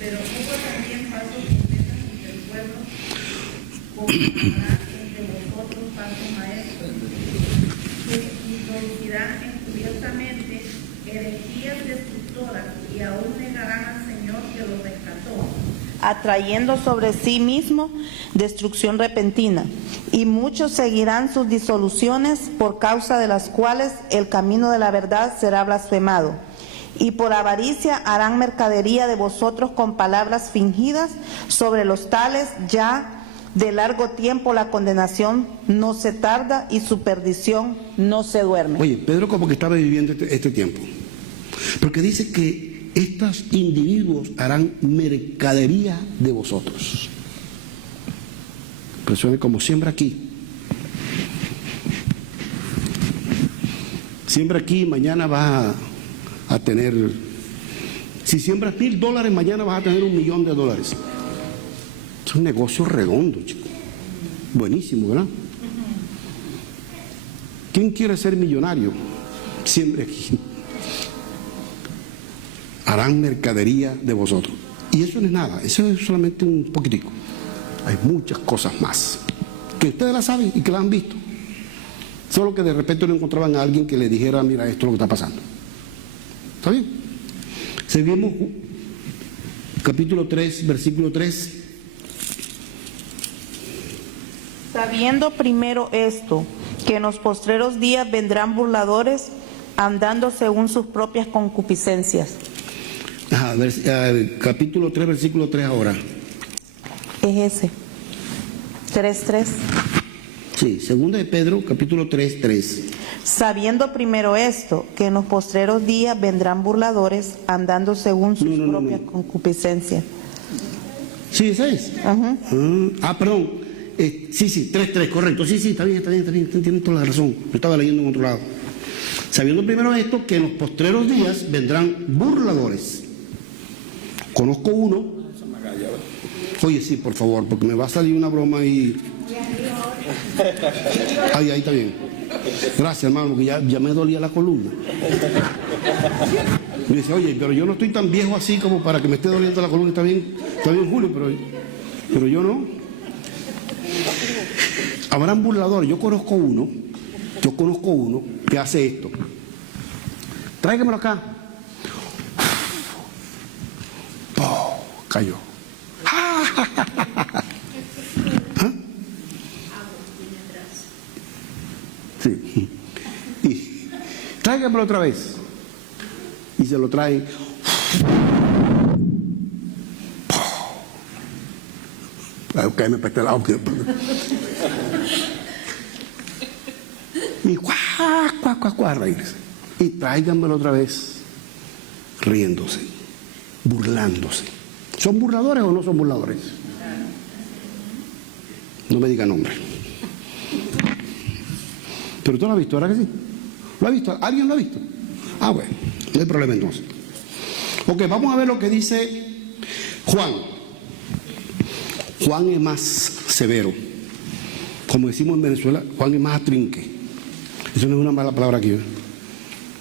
Pero hubo también falsos profetas entre el pueblo, como habrá entre vosotros falsos maestros, que introducirán encubiertamente herejías destructoras y aún negarán al Señor que los rescató, atrayendo sobre sí mismo destrucción repentina. Y muchos seguirán sus disoluciones, por causa de las cuales el camino de la verdad será blasfemado. Y por avaricia harán mercadería de vosotros con palabras fingidas. Sobre los tales ya de largo tiempo la condenación no se tarda y su perdición no se duerme. Oye, Pedro como que estaba viviendo este tiempo. Porque dice que estos individuos harán mercadería de vosotros. Pero suena como siembra aquí. Siembra aquí, mañana vas a tener, si siembras $1,000, mañana vas a tener $1,000,000. Es un negocio redondo, chico. Buenísimo, ¿verdad? ¿Quién quiere ser millonario? Siembre aquí. Harán mercadería de vosotros. Y eso no es nada, eso es solamente un poquitico. Hay muchas cosas más que ustedes las saben y que las han visto. Solo que de repente no encontraban a alguien que le dijera, mira, esto es lo que está pasando. ¿Está bien? Seguimos, capítulo 3, versículo 3. Sabiendo primero esto, que en los postreros días vendrán burladores, andando según sus propias concupiscencias. Ajá, capítulo 3, versículo 3 ahora. Es ese. 3:3. Sí, segunda de Pedro, capítulo 3, 3. Sabiendo primero esto, que en los postreros días vendrán burladores, andando según sus propias concupiscencias. Sí, esa es. Ajá. Perdón. Sí, 3, correcto. Sí, está bien. Tienen toda la razón. Yo estaba leyendo en otro lado. Sabiendo primero esto, que en los postreros días vendrán burladores. Conozco uno. Oye, sí, por favor, porque me va a salir una broma y... Ahí está bien. Gracias, hermano, porque ya me dolía la columna. Me dice, oye, pero yo no estoy tan viejo así como para que me esté doliendo la columna. Está bien, Julio, pero yo no. Habrán burladores. Yo conozco uno que hace esto. Tráigamelo acá. ¡Oh! Cayó. ¿Ah? Sí. Y tráigamelo otra vez. Y se lo traen. Ok, me pesté el audio. Y cuá, reírse. Y tráiganmelo otra vez, riéndose, burlándose. ¿Son burladores o no son burladores? No me diga nombre. Pero tú lo has visto, ¿verdad que sí? ¿Lo ha visto? ¿Alguien lo ha visto? Ah, bueno, no hay problema entonces. Ok, vamos a ver lo que dice Juan. Juan es más severo. Como decimos en Venezuela, Juan es más atrinque. Eso no es una mala palabra aquí,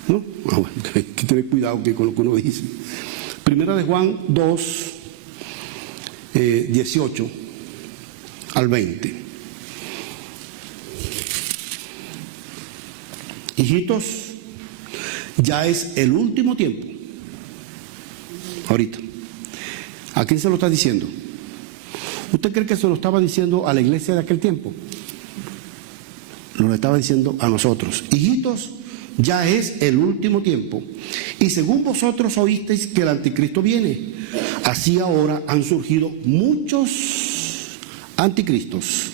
¿no? Ah, bueno, hay que tener cuidado con lo que uno dice. Primera de Juan 2, 18 al 20. Hijitos, ya es el último tiempo. Ahorita. ¿A quién se lo está diciendo? ¿Usted cree que se lo estaba diciendo a la iglesia de aquel tiempo? Nos lo estaba diciendo a nosotros. Hijitos, ya es el último tiempo. Y según vosotros oísteis que el anticristo viene, así ahora han surgido muchos anticristos.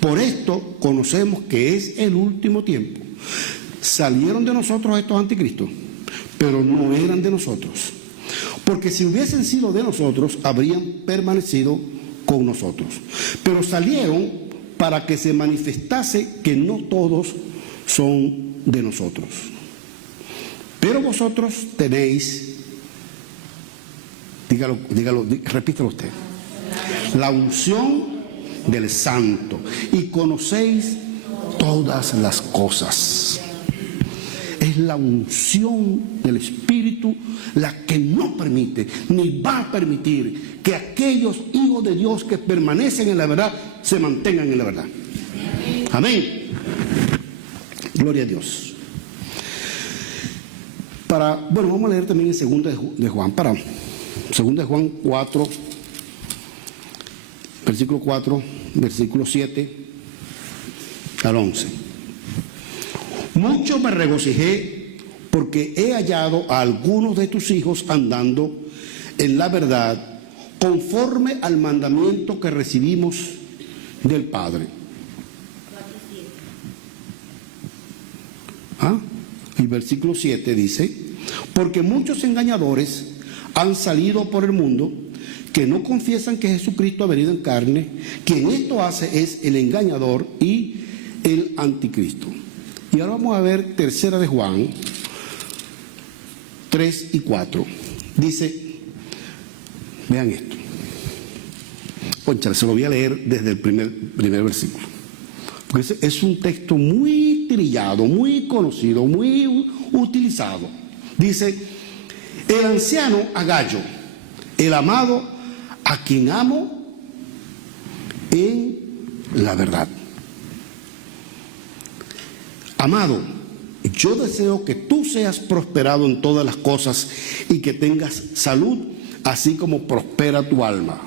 Por esto conocemos que es el último tiempo. Salieron de nosotros estos anticristos, pero no eran de nosotros. Porque si hubiesen sido de nosotros, habrían permanecido con nosotros. Pero salieron para que se manifestase que no todos son de nosotros. Pero vosotros tenéis, dígalo, repítalo usted. La unción del Santo. Y conocéis todas las cosas. Es la unción del Espíritu la que no permite, ni va a permitir que aquellos hijos de Dios que permanecen en la verdad se mantengan en la verdad. Amén. Gloria a Dios. Bueno, vamos a leer también en 2 de Juan, 2 de Juan 4, versículo 4, versículo 7 al 11. Mucho me regocijé porque he hallado a algunos de tus hijos andando en la verdad, conforme al mandamiento que recibimos del Padre. El versículo 7 dice: porque muchos engañadores han salido por el mundo que no confiesan que Jesucristo ha venido en carne. Quien esto hace es el engañador y el anticristo. Y ahora vamos a ver 3 de Juan 3 y 4. Dice, vean esto. Concha, se lo voy a leer desde el primer versículo. Porque es un texto muy trillado, muy conocido, muy utilizado. Dice: el anciano Agallo, el amado, a quien amo en la verdad. Amado, yo deseo que tú seas prosperado en todas las cosas y que tengas salud, así como prospera tu alma.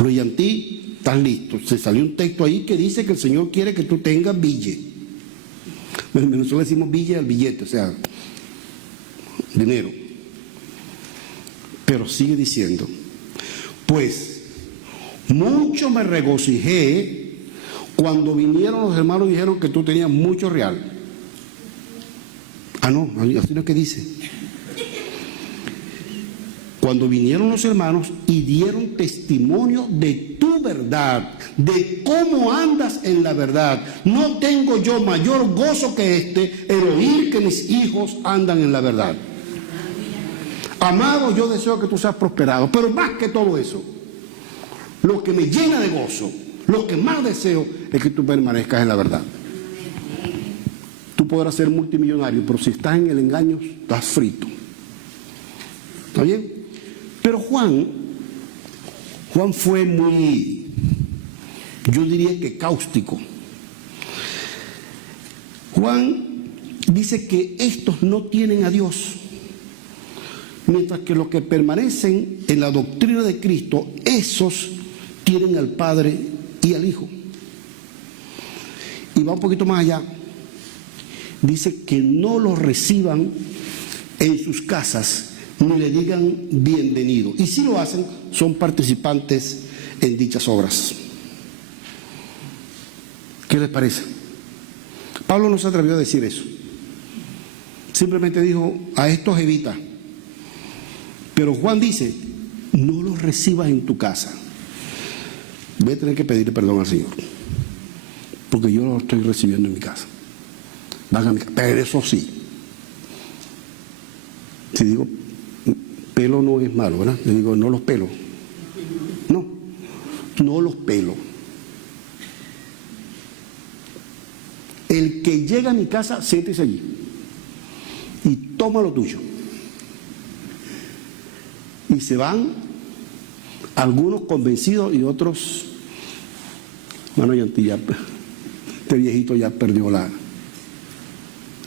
Luis Antí, ¿estás listo? Se salió un texto ahí que dice que el Señor quiere que tú tengas bille. Nosotros decimos bille al billete, o sea, dinero. Pero sigue diciendo: pues mucho me regocijé cuando vinieron los hermanos y dijeron que tú tenías mucho real. No, así no es que dice. Cuando vinieron los hermanos y dieron testimonio de tu verdad, de cómo andas en la verdad. No tengo yo mayor gozo que el oír que mis hijos andan en la verdad. Amado, yo deseo que tú seas prosperado, pero más que todo eso, lo que me llena de gozo, lo que más deseo es que tú permanezcas en la verdad. Tú podrás ser multimillonario, pero si estás en el engaño, estás frito. ¿Está bien? Pero Juan fue muy, yo diría que cáustico. Juan dice que estos no tienen a Dios, mientras que los que permanecen en la doctrina de Cristo, esos tienen al Padre y al Hijo. Y va un poquito más allá. Dice que no los reciban en sus casas ni le digan bienvenido. Y si lo hacen, son participantes en dichas obras. ¿Qué les parece? Pablo no se atrevió a decir eso. Simplemente dijo: a estos evita. Pero Juan dice: no los recibas en tu casa. Voy a tener que pedirle perdón al Señor, porque yo lo estoy recibiendo en mi casa. Van a mi casa. Pero eso sí, si digo pelo no es malo, ¿verdad? Le digo no los pelo. No los pelo. El que llega a mi casa, siéntese allí y toma lo tuyo. Y se van algunos convencidos y otros, bueno, este viejito ya perdió la...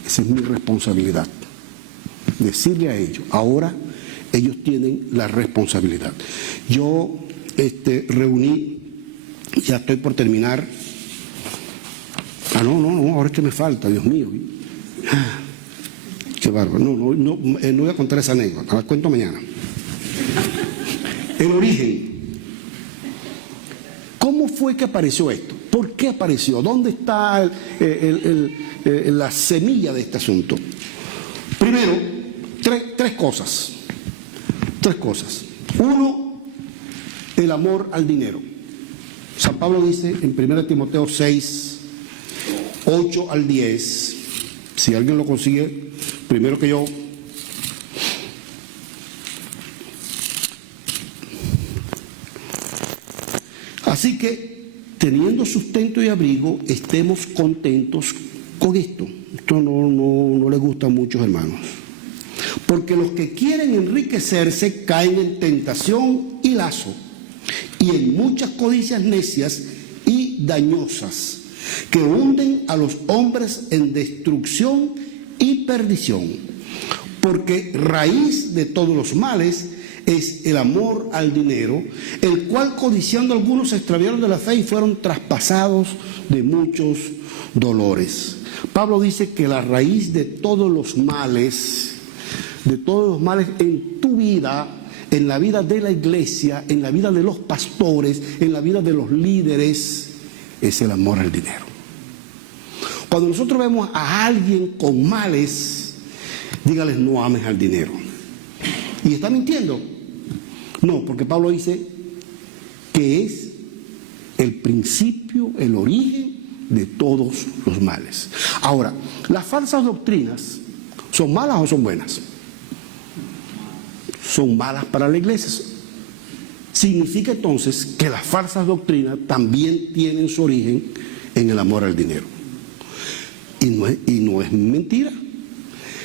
Esa es mi responsabilidad. Decirle a ellos, ahora ellos tienen la responsabilidad. Yo reuní, ya estoy por terminar. No, ahora es que me falta, Dios mío. Qué bárbaro. No voy a contar esa anécdota, la cuento mañana. El origen. ¿Cómo fue que apareció esto? ¿Por qué apareció? ¿Dónde está la semilla de este asunto? Primero, tres cosas. Uno, el amor al dinero. San Pablo dice en 1 Timoteo 6, 8 al 10, si alguien lo consigue primero que yo. Así que, teniendo sustento y abrigo, estemos contentos con esto. Esto no le gusta a muchos hermanos. Porque los que quieren enriquecerse caen en tentación y lazo, y en muchas codicias necias y dañosas, que hunden a los hombres en destrucción y perdición. Porque raíz de todos los males es el amor al dinero, el cual codiciando algunos se extraviaron de la fe y fueron traspasados de muchos dolores. Pablo dice que la raíz de todos los males en tu vida, en la vida de la iglesia, en la vida de los pastores, en la vida de los líderes, es el amor al dinero. Cuando nosotros vemos a alguien con males, dígales: no ames al dinero. ¿Y está mintiendo? No, porque Pablo dice que es el principio, el origen de todos los males. Ahora, ¿las falsas doctrinas son malas o son buenas? Son malas para la iglesia. Significa entonces que las falsas doctrinas también tienen su origen en el amor al dinero. Y no es mentira.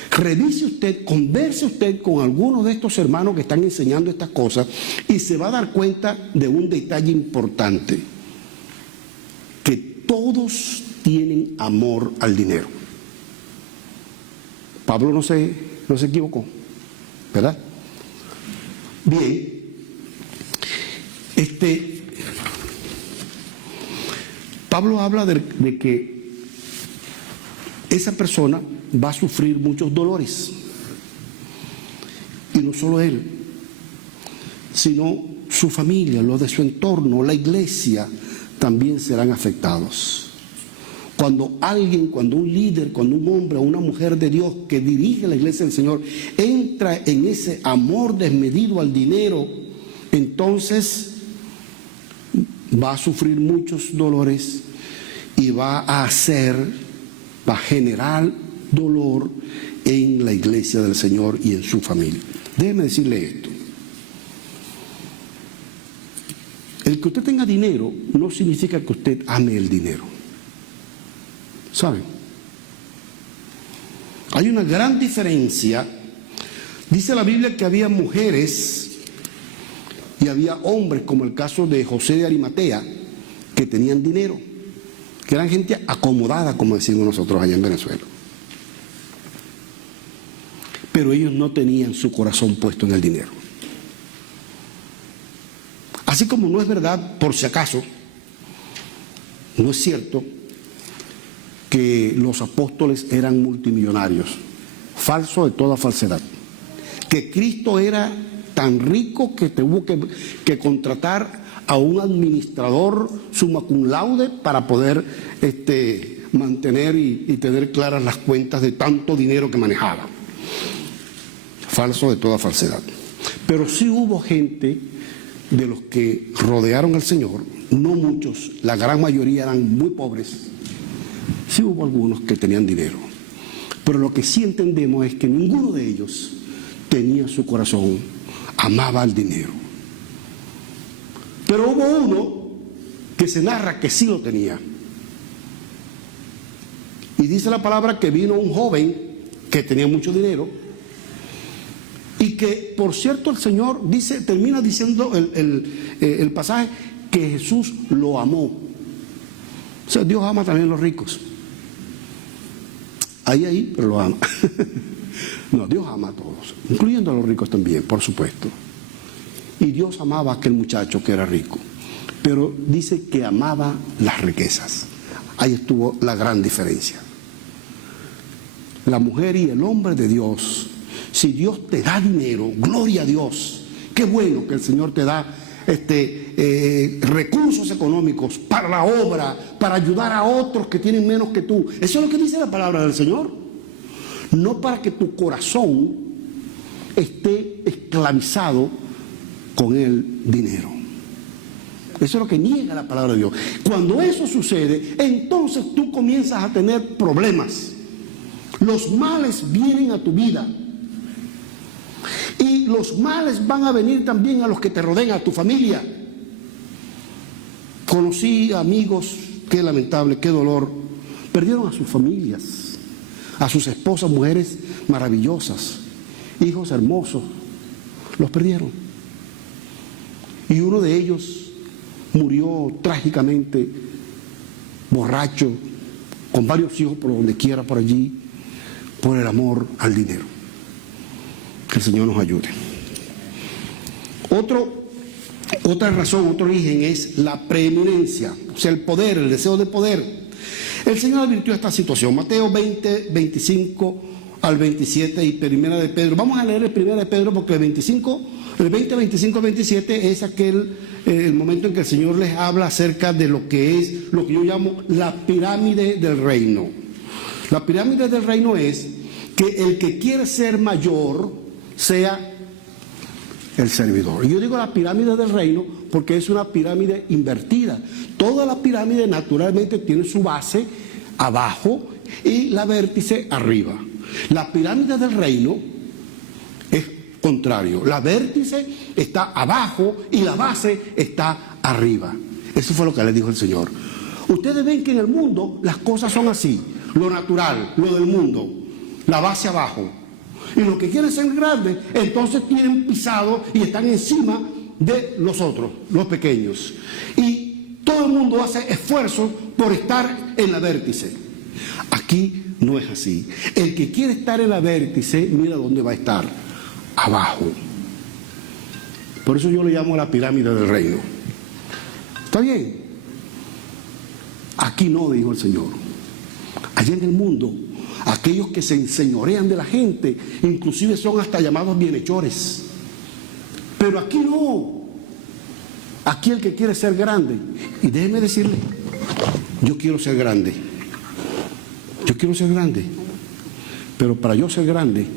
Revise usted, converse usted con algunos de estos hermanos que están enseñando estas cosas y se va a dar cuenta de un detalle importante: que todos tienen amor al dinero. Pablo no se equivocó, ¿verdad? Bien, Pablo habla de que esa persona va a sufrir muchos dolores. Y no solo él, sino su familia, los de su entorno, la iglesia, también serán afectados. Cuando un líder, cuando un hombre o una mujer de Dios que dirige la iglesia del Señor entra en ese amor desmedido al dinero, entonces va a sufrir muchos dolores y va a generar dolor en la iglesia del Señor y en su familia. Déjeme decirle esto: el que usted tenga dinero no significa que usted ame el dinero. ¿Saben? Hay una gran diferencia. Dice la Biblia que había mujeres y había hombres, como el caso de José de Arimatea, que tenían dinero, que eran gente acomodada, como decimos nosotros allá en Venezuela. Pero ellos no tenían su corazón puesto en el dinero. Así como no es verdad, por si acaso, no es cierto que los apóstoles eran multimillonarios. Falso de toda falsedad. Que Cristo era tan rico que tuvo que contratar a un administrador summa cum laude para poder mantener y tener claras las cuentas de tanto dinero que manejaba. Falso de toda falsedad. Pero sí hubo gente de los que rodearon al Señor, no muchos, la gran mayoría eran muy pobres. Sí hubo algunos que tenían dinero, pero lo que sí entendemos es que ninguno de ellos tenía su corazón, amaba al dinero. Pero hubo uno que se narra que sí lo tenía. Y dice la palabra que vino un joven que tenía mucho dinero y que, por cierto, el Señor termina diciendo el pasaje que Jesús lo amó. O sea, Dios ama también a los ricos. Ahí, pero lo ama. No, Dios ama a todos, incluyendo a los ricos también, por supuesto. Y Dios amaba a aquel muchacho que era rico, pero dice que amaba las riquezas. Ahí estuvo la gran diferencia. La mujer y el hombre de Dios, si Dios te da dinero, gloria a Dios, qué bueno que el Señor te da recursos económicos para la obra, para ayudar a otros que tienen menos que tú. Eso es lo que dice la palabra del Señor. No para que tu corazón esté esclavizado con el dinero. Eso es lo que niega la palabra de Dios. Cuando eso sucede, entonces tú comienzas a tener problemas. Los males vienen a tu vida. Y los males van a venir también a los que te rodean, a tu familia. Conocí amigos, qué lamentable, qué dolor, perdieron a sus familias, a sus esposas, mujeres maravillosas, hijos hermosos, los perdieron. Y uno de ellos murió trágicamente, borracho, con varios hijos por donde quiera, por allí, por el amor al dinero. Que el Señor nos ayude. Otra razón, otro origen es la preeminencia, o sea, el poder, el deseo de poder. El Señor advirtió esta situación, Mateo 20, 25 al 27 y Primera de Pedro. Vamos a leer el Primera de Pedro porque el 20, 25 al 27 es el momento en que el Señor les habla acerca de lo que yo llamo la pirámide del reino. La pirámide del reino es que el que quiere ser mayor sea el servidor. Y yo digo la pirámide del reino porque es una pirámide invertida. Toda la pirámide naturalmente tiene su base abajo y la vértice arriba. La pirámide del reino es contrario. La vértice está abajo y la base está arriba. Eso fue lo que le dijo el Señor. Ustedes ven que en el mundo las cosas son así. Lo natural, lo del mundo, la base abajo. Y los que quieren ser grandes, entonces tienen pisado y están encima de los otros, los pequeños. Y todo el mundo hace esfuerzo por estar en la vértice. Aquí no es así. El que quiere estar en la vértice, mira dónde va a estar, abajo. Por eso yo le llamo la pirámide del reino. ¿Está bien? Aquí no, dijo el Señor. Allá en el mundo, aquellos que se enseñorean de la gente, inclusive son hasta llamados bienhechores. Pero aquí no. Aquí el que quiere ser grande. Y déjeme decirle, yo quiero ser grande. Yo quiero ser grande. Pero para yo ser grande,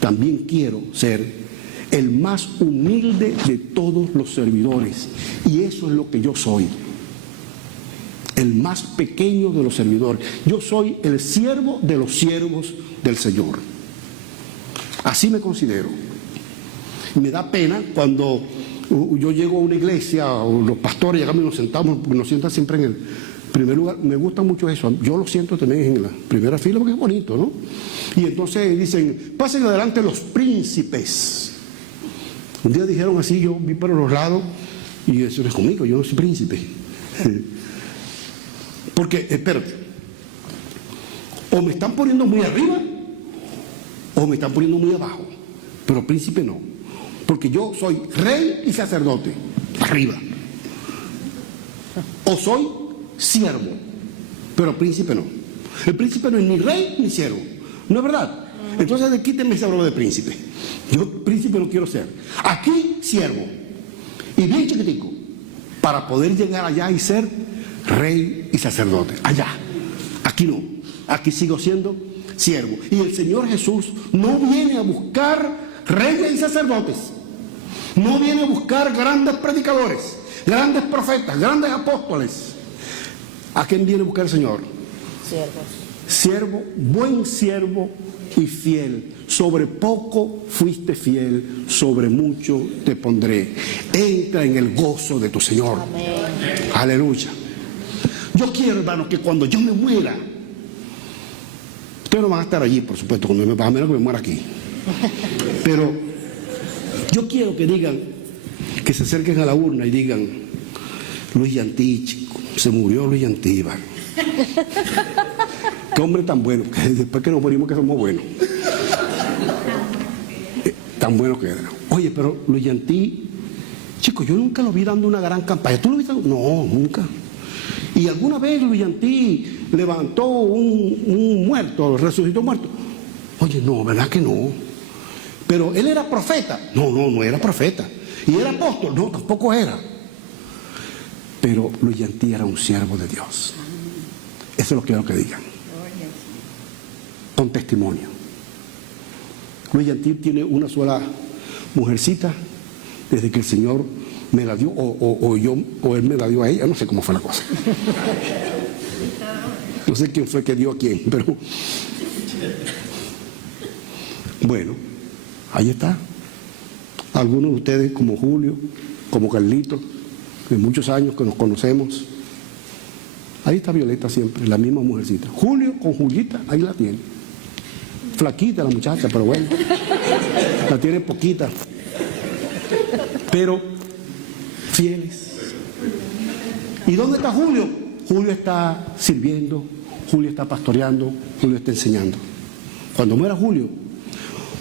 también quiero ser el más humilde de todos los servidores. Y eso es lo que yo soy. El más pequeño de los servidores. Yo soy el siervo de los siervos del Señor. Así me considero. Me da pena cuando yo llego a una iglesia o los pastores llegamos y nos sentamos, porque nos sientan siempre en el primer lugar. Me gusta mucho eso. Yo lo siento también en la primera fila porque es bonito, ¿no? Y entonces dicen, pasen adelante los príncipes. Un día dijeron así, yo vi por los lados y eso no es conmigo, yo no soy príncipe. Porque, espérate, o me están poniendo muy arriba o me están poniendo muy abajo, pero príncipe no, porque yo soy rey y sacerdote, arriba, o soy siervo, pero príncipe no. El príncipe no es ni rey ni siervo, ¿no es verdad? Entonces quítenme ese broma de príncipe. Yo príncipe no quiero ser. Aquí siervo, y bien chiquitico, para poder llegar allá y ser rey y sacerdote. Allá, aquí no, aquí sigo siendo siervo. Y el Señor Jesús no viene a buscar reyes y sacerdotes, no viene a buscar grandes predicadores, grandes profetas, grandes apóstoles. ¿A quién viene a buscar el Señor? Siervo, buen siervo y fiel. Sobre poco fuiste fiel, sobre mucho te pondré. Entra en el gozo de tu Señor. Amén. Aleluya. Yo quiero, hermanos, que cuando yo me muera, ustedes no van a estar allí, por supuesto, cuando a menos que me muera aquí. Pero yo quiero que digan, que se acerquen a la urna y digan, Luis Yantí, chico, se murió Luis Yantí, ¿vale? Qué hombre tan bueno, que después que nos morimos que somos buenos. Tan bueno que era. Oye, pero Luis Yantí, chico, yo nunca lo vi dando una gran campaña. ¿Tú lo viste? No, nunca. Y alguna vez Luis Yantí levantó un muerto, resucitó un muerto. Oye, no, ¿verdad que no? Pero él era profeta. No era profeta. Y era apóstol. No, tampoco era. Pero Luis Yantí era un siervo de Dios. Eso es lo que quiero que digan. Con testimonio. Luis Yantí tiene una sola mujercita desde que el Señor me la dio, o él me la dio a ella, no sé cómo fue la cosa. No sé quién fue que dio a quién, pero bueno, ahí está. Algunos de ustedes, como Julio, como Carlito, de muchos años que nos conocemos. Ahí está Violeta siempre, la misma mujercita. Julio con Julieta, ahí la tiene. Flaquita la muchacha, pero bueno, la tiene poquita. Pero fieles. ¿Y dónde está Julio? Julio está sirviendo, Julio está pastoreando, Julio está enseñando. Cuando muera Julio,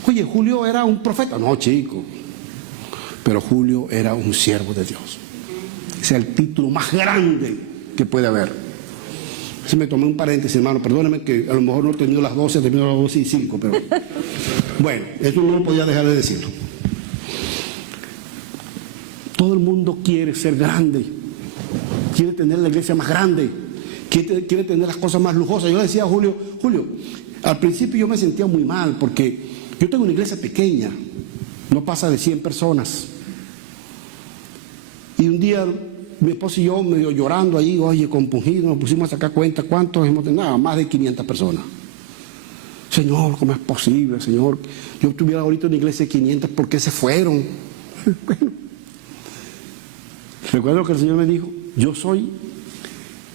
oye, Julio era un profeta. No, chico, pero Julio era un siervo de Dios. Ese es el título más grande que puede haber. Si me tomé un paréntesis, hermano, perdóneme que a lo mejor no he tenido las 12, he tenido las 12 y 5, pero bueno, eso no lo podía dejar de decirlo. Todo el mundo quiere ser grande, quiere tener la iglesia más grande, quiere tener las cosas más lujosas. Yo le decía a Julio, al principio yo me sentía muy mal porque yo tengo una iglesia pequeña, no pasa de 100 personas. Y un día mi esposo y yo medio llorando ahí, oye, compungidos, nos pusimos a sacar cuenta, ¿cuántos hemos tenido? Nada, más de 500 personas. Señor, ¿cómo es posible, Señor? Yo tuviera ahorita una iglesia de 500, ¿por qué se fueron? Bueno, recuerdo que el Señor me dijo, yo soy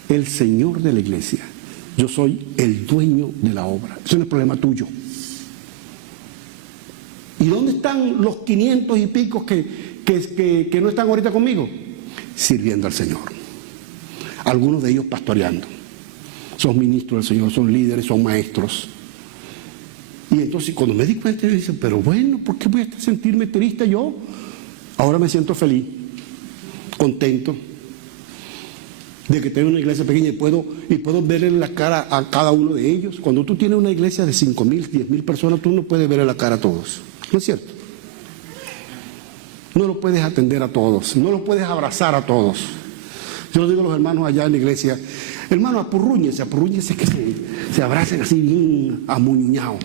el Señor de la iglesia, yo soy el dueño de la obra, eso no es problema tuyo. ¿Y dónde están los 500 y pico que no están ahorita conmigo? Sirviendo al Señor. Algunos de ellos pastoreando. Son ministros del Señor, son líderes, son maestros. Y entonces cuando me di cuenta, yo dije, pero bueno, ¿por qué voy a sentirme triste yo? Ahora me siento feliz, contento de que tengo una iglesia pequeña y puedo verle la cara a cada uno de ellos. Cuando tú tienes una iglesia de 5,000, 10,000 personas, tú no puedes verle la cara a todos. ¿No es cierto? No lo puedes atender a todos, no los puedes abrazar a todos. Yo lo digo a los hermanos allá en la iglesia, hermanos, apurrúñense que se abracen así bien amuñados.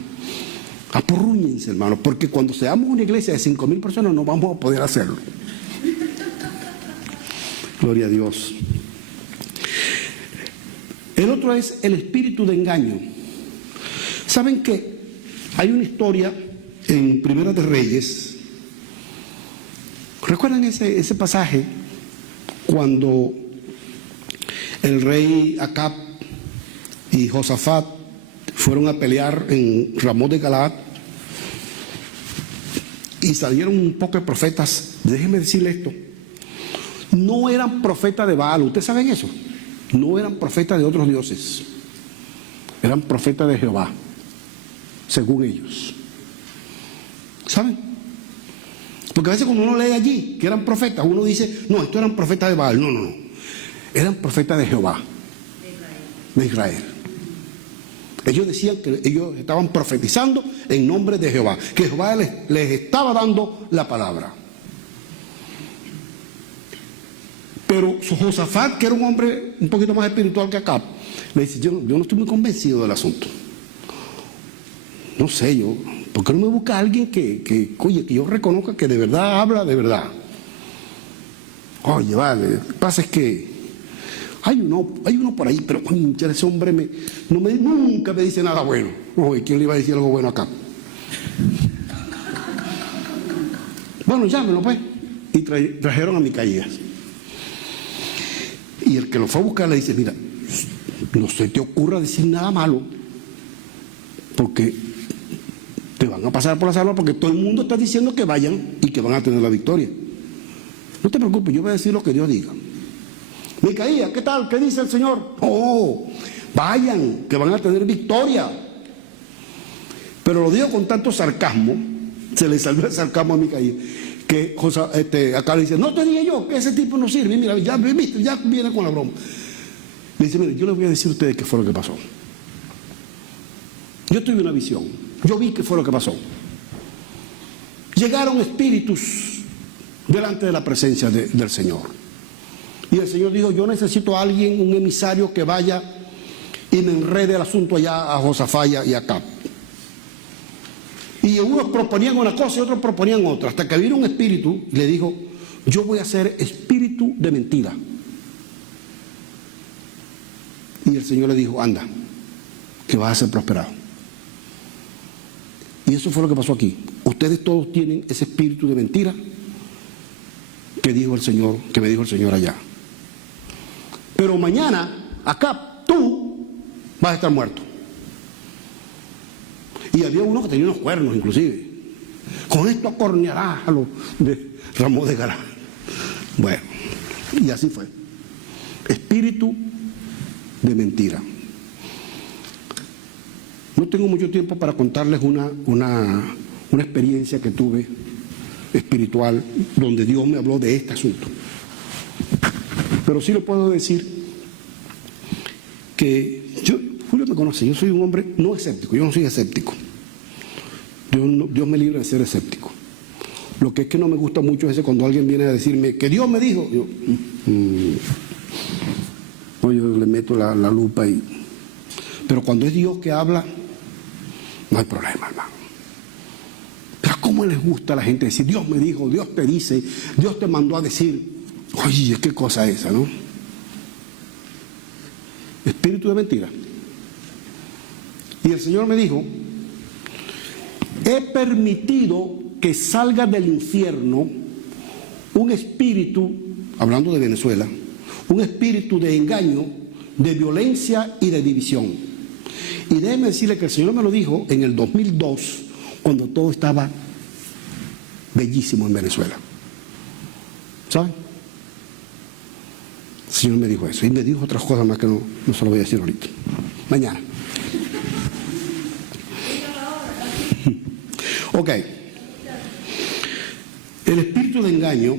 Apurrúñense, hermanos, porque cuando seamos una iglesia de 5,000 personas no vamos a poder hacerlo. Gloria a Dios. El otro es el espíritu de engaño. ¿Saben que hay una historia en Primera de Reyes? ¿Recuerdan ese pasaje cuando el rey Acab y Josafat fueron a pelear en Ramón de Galaad y salieron un poco de profetas? Déjenme decirle esto, no eran profetas de Baal, ¿ustedes saben eso? No eran profetas de otros dioses, eran profetas de Jehová, según ellos. ¿Saben? Porque a veces cuando uno lee allí que eran profetas, uno dice, no, estos eran profetas de Baal. No, eran profetas de Jehová, de Israel. Ellos decían que ellos estaban profetizando en nombre de Jehová, que Jehová les estaba dando la palabra. Pero Josafat, que era un hombre un poquito más espiritual que Acab, le dice, yo no estoy muy convencido del asunto. No sé, ¿por qué no me busca alguien que yo reconozca que de verdad habla de verdad? Oye, vale, lo que pasa es que hay uno por ahí, pero ese hombre nunca me dice nada bueno. Oye, ¿quién le iba a decir algo bueno acá? Bueno, llámelo pues. Y trajeron a Micaías. Y el que lo fue a buscar le dice, mira, no se te ocurra decir nada malo, porque te van a pasar por las armas, porque todo el mundo está diciendo que vayan y que van a tener la victoria. No te preocupes, yo voy a decir lo que Dios diga. Micaías, ¿qué tal? ¿Qué dice el Señor? Oh, vayan, que van a tener victoria. Pero lo digo con tanto sarcasmo, se le salió el sarcasmo a Micaías, que acá le dice, no te dije yo que ese tipo no sirve, mira, ya viene con la broma. Le dice, mire, yo les voy a decir a ustedes qué fue lo que pasó. Yo tuve una visión, yo vi qué fue lo que pasó. Llegaron espíritus delante de la presencia del Señor. Y el Señor dijo, yo necesito a alguien, un emisario que vaya y me enrede el asunto allá a Josafat y a Acab. Y unos proponían una cosa y otros proponían otra, hasta que vino un espíritu y le dijo, yo voy a ser espíritu de mentira. Y el Señor le dijo, anda, que vas a ser prosperado. Y eso fue lo que pasó aquí. Ustedes todos tienen ese espíritu de mentira que dijo el Señor, que me dijo el Señor allá. Pero mañana, acá, tú vas a estar muerto. Y había uno que tenía unos cuernos, inclusive. Con esto acornearás a los de Ramón de Gará. Bueno, y así fue. Espíritu de mentira. No tengo mucho tiempo para contarles una experiencia que tuve espiritual donde Dios me habló de este asunto. Pero sí le puedo decir que Julio me conoce, yo soy un hombre no escéptico, yo no soy escéptico. Dios me libre de ser escéptico. Lo que es que no me gusta mucho es cuando alguien viene a decirme que Dios me dijo. Pues yo le meto la lupa y... Pero cuando es Dios que habla, no hay problema, hermano. Pero ¿cómo les gusta a la gente decir, Dios me dijo, Dios te dice, Dios te mandó a decir? Oye, qué cosa esa, ¿no? Espíritu de mentira. Y el Señor me dijo, he permitido que salga del infierno un espíritu, hablando de Venezuela, un espíritu de engaño, de violencia y de división. Y déjeme decirle que el Señor me lo dijo en el 2002, cuando todo estaba bellísimo en Venezuela. ¿Saben? El Señor me dijo eso. Y me dijo otras cosas más que no se lo voy a decir ahorita. Mañana. Ok. El espíritu de engaño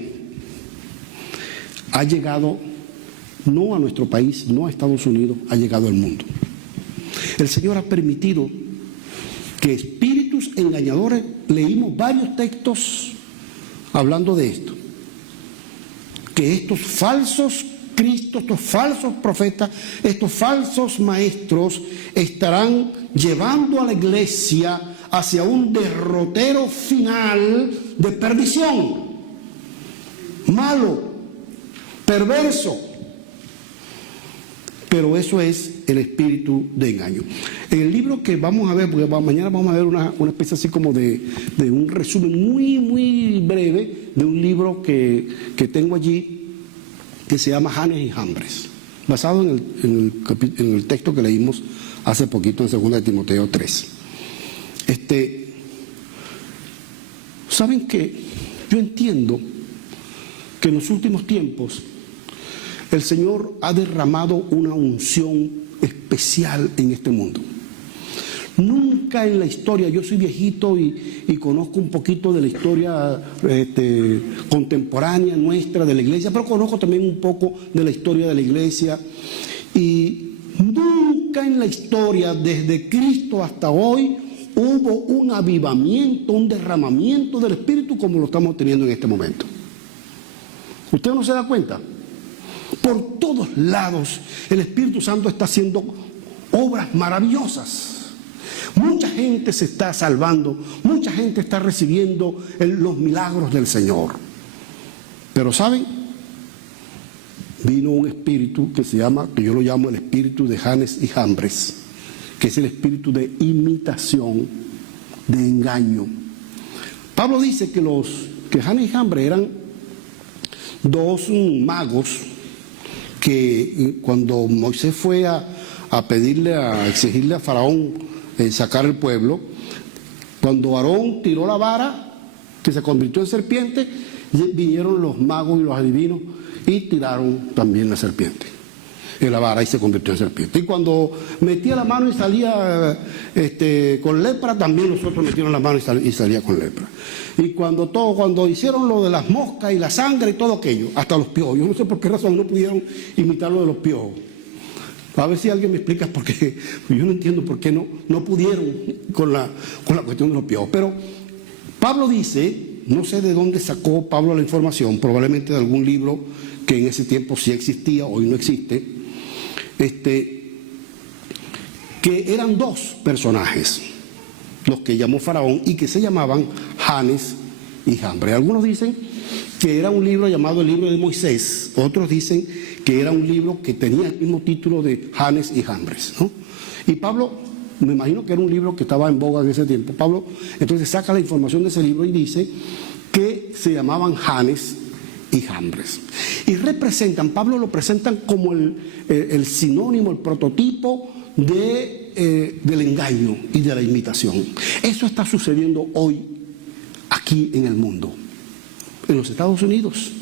ha llegado no a nuestro país, no a Estados Unidos, ha llegado al mundo. El Señor ha permitido que espíritus engañadores, leímos varios textos hablando de esto, que estos falsos Cristos, estos falsos profetas, estos falsos maestros estarán llevando a la iglesia hacia un derrotero final de perdición, malo, perverso. Pero eso es el espíritu de engaño. En el libro que vamos a ver, porque mañana vamos a ver una especie así como de un resumen muy breve de un libro que tengo allí, que se llama Janes y Jambres, basado en el texto que leímos hace poquito en 2 de Timoteo 3. ¿Saben qué? Yo entiendo que en los últimos tiempos el Señor ha derramado una unción especial en este mundo. Nunca en la historia, yo soy viejito y conozco un poquito de la historia contemporánea nuestra de la iglesia, pero conozco también un poco de la historia de la iglesia. Y nunca en la historia, desde Cristo hasta hoy, hubo un avivamiento, un derramamiento del Espíritu como lo estamos teniendo en este momento. ¿Usted no se da cuenta? Por todos lados el Espíritu Santo está haciendo obras maravillosas. Mucha gente se está salvando, mucha gente está recibiendo los milagros del Señor. Pero ¿saben? Vino un espíritu que yo lo llamo el espíritu de Janes y Jambres, que es el espíritu de imitación, de engaño. Pablo dice que Janes y Jambres eran dos magos que cuando Moisés fue a exigirle a Faraón sacar el pueblo, cuando Aarón tiró la vara que se convirtió en serpiente, vinieron los magos y los adivinos y tiraron también la serpiente en la vara y se convirtió en serpiente. Y cuando metía la mano y salía con lepra, también los otros metieron la mano y salía con lepra. Y cuando hicieron lo de las moscas y la sangre y todo aquello, hasta los piojos, yo no sé por qué razón no pudieron imitar lo de los piojos. A ver si alguien me explica por qué. Yo no entiendo por qué no pudieron con la cuestión de los piojos. Pero Pablo dice, no sé de dónde sacó Pablo la información, probablemente de algún libro que en ese tiempo sí existía, hoy no existe, que eran dos personajes, los que llamó Faraón y que se llamaban Janes y Jambres. Algunos dicen que era un libro llamado el libro de Moisés, otros dicen que era un libro que tenía el mismo título de Janes y Jambres, ¿no? Y Pablo, me imagino que era un libro que estaba en boga en ese tiempo. Pablo entonces saca la información de ese libro y dice que se llamaban Janes y Jambres. Y representan, Pablo lo presentan como el sinónimo, el prototipo del engaño y de la imitación. Eso está sucediendo hoy aquí en el mundo, en los Estados Unidos.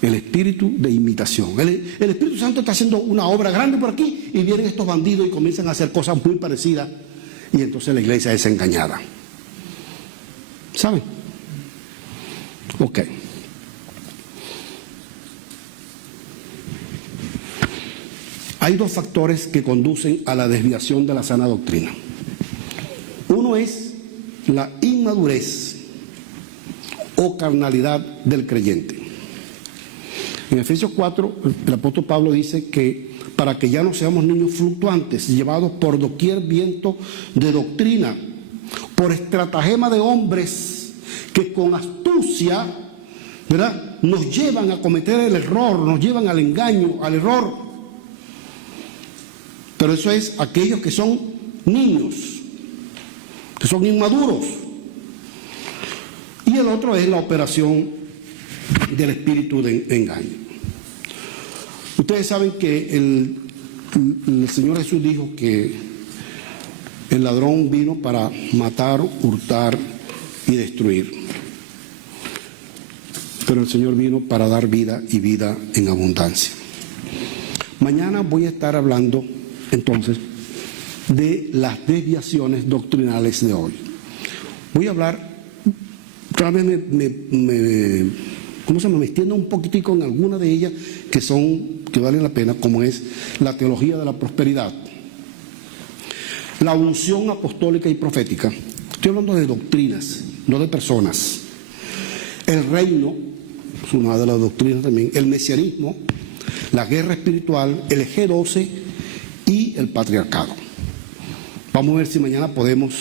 El espíritu de imitación. El Espíritu Santo está haciendo una obra grande por aquí y vienen estos bandidos y comienzan a hacer cosas muy parecidas y entonces la iglesia es engañada. ¿Saben? Ok. Hay dos factores que conducen a la desviación de la sana doctrina. Uno es la inmadurez o carnalidad del creyente. En Efesios 4, el apóstol Pablo dice que para que ya no seamos niños fluctuantes, llevados por doquier viento de doctrina, por estratagema de hombres que con astucia, ¿verdad?, nos llevan a cometer el error, nos llevan al engaño, al error. Pero eso es aquellos que son niños, que son inmaduros. Y el otro es la operación del espíritu de engaño. Ustedes saben que el Señor Jesús dijo que el ladrón vino para matar, hurtar y destruir. Pero el Señor vino para dar vida y vida en abundancia. Mañana voy a estar hablando entonces de las desviaciones doctrinales de hoy. Voy a hablar, tal vez me extiendo un poquitico en alguna de ellas que valen la pena, como es la teología de la prosperidad, la unción apostólica y profética. Estoy hablando de doctrinas, no de personas. El reino es una de las doctrinas también, el mesianismo, la guerra espiritual, el G12 y el patriarcado. Vamos a ver si mañana podemos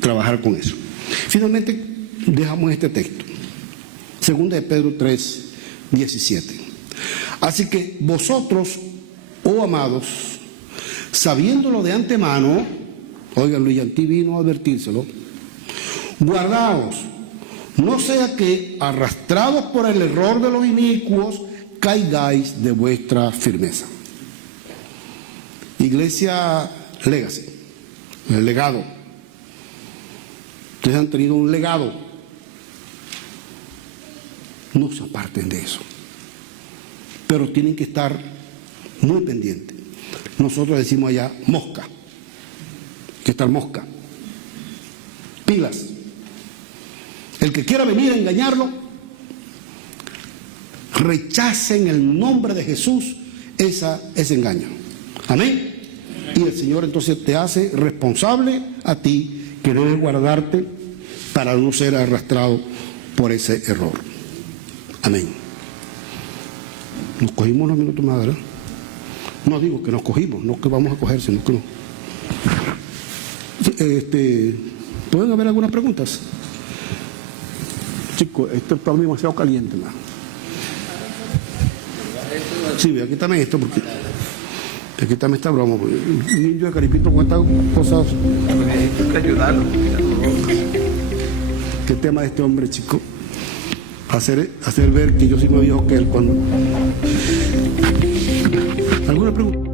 trabajar con eso. Finalmente, dejamos este texto. Segunda de Pedro 3, 17. Así que vosotros, oh amados, sabiéndolo de antemano, oigan, Luis Antí vino a advertírselo, guardaos, no sea que arrastrados por el error de los inicuos, caigáis de vuestra firmeza. Iglesia Legacy, el legado. Ustedes han tenido un legado. No se aparten de eso. Pero tienen que estar muy pendientes. Nosotros decimos allá, mosca. Hay que estar mosca. Pilas. El que quiera venir a engañarlo, rechacen el nombre de Jesús ese engaño. Amén. Y el Señor entonces te hace responsable a ti, que debes guardarte para no ser arrastrado por ese error. Amén. Nos cogimos unos minutos más, ¿verdad? No digo que nos cogimos, no que vamos a coger, sino que no. ¿Pueden haber algunas preguntas? Chicos, esto está demasiado caliente, ¿no? Sí, aquí también esto, porque aquí también está broma. Un niño de Caripito cuenta cosas. Hay que ayudarlo. ¿Qué tema de este hombre, chico? Hacer ver que yo soy más viejo que él cuando... ¿Alguna pregunta?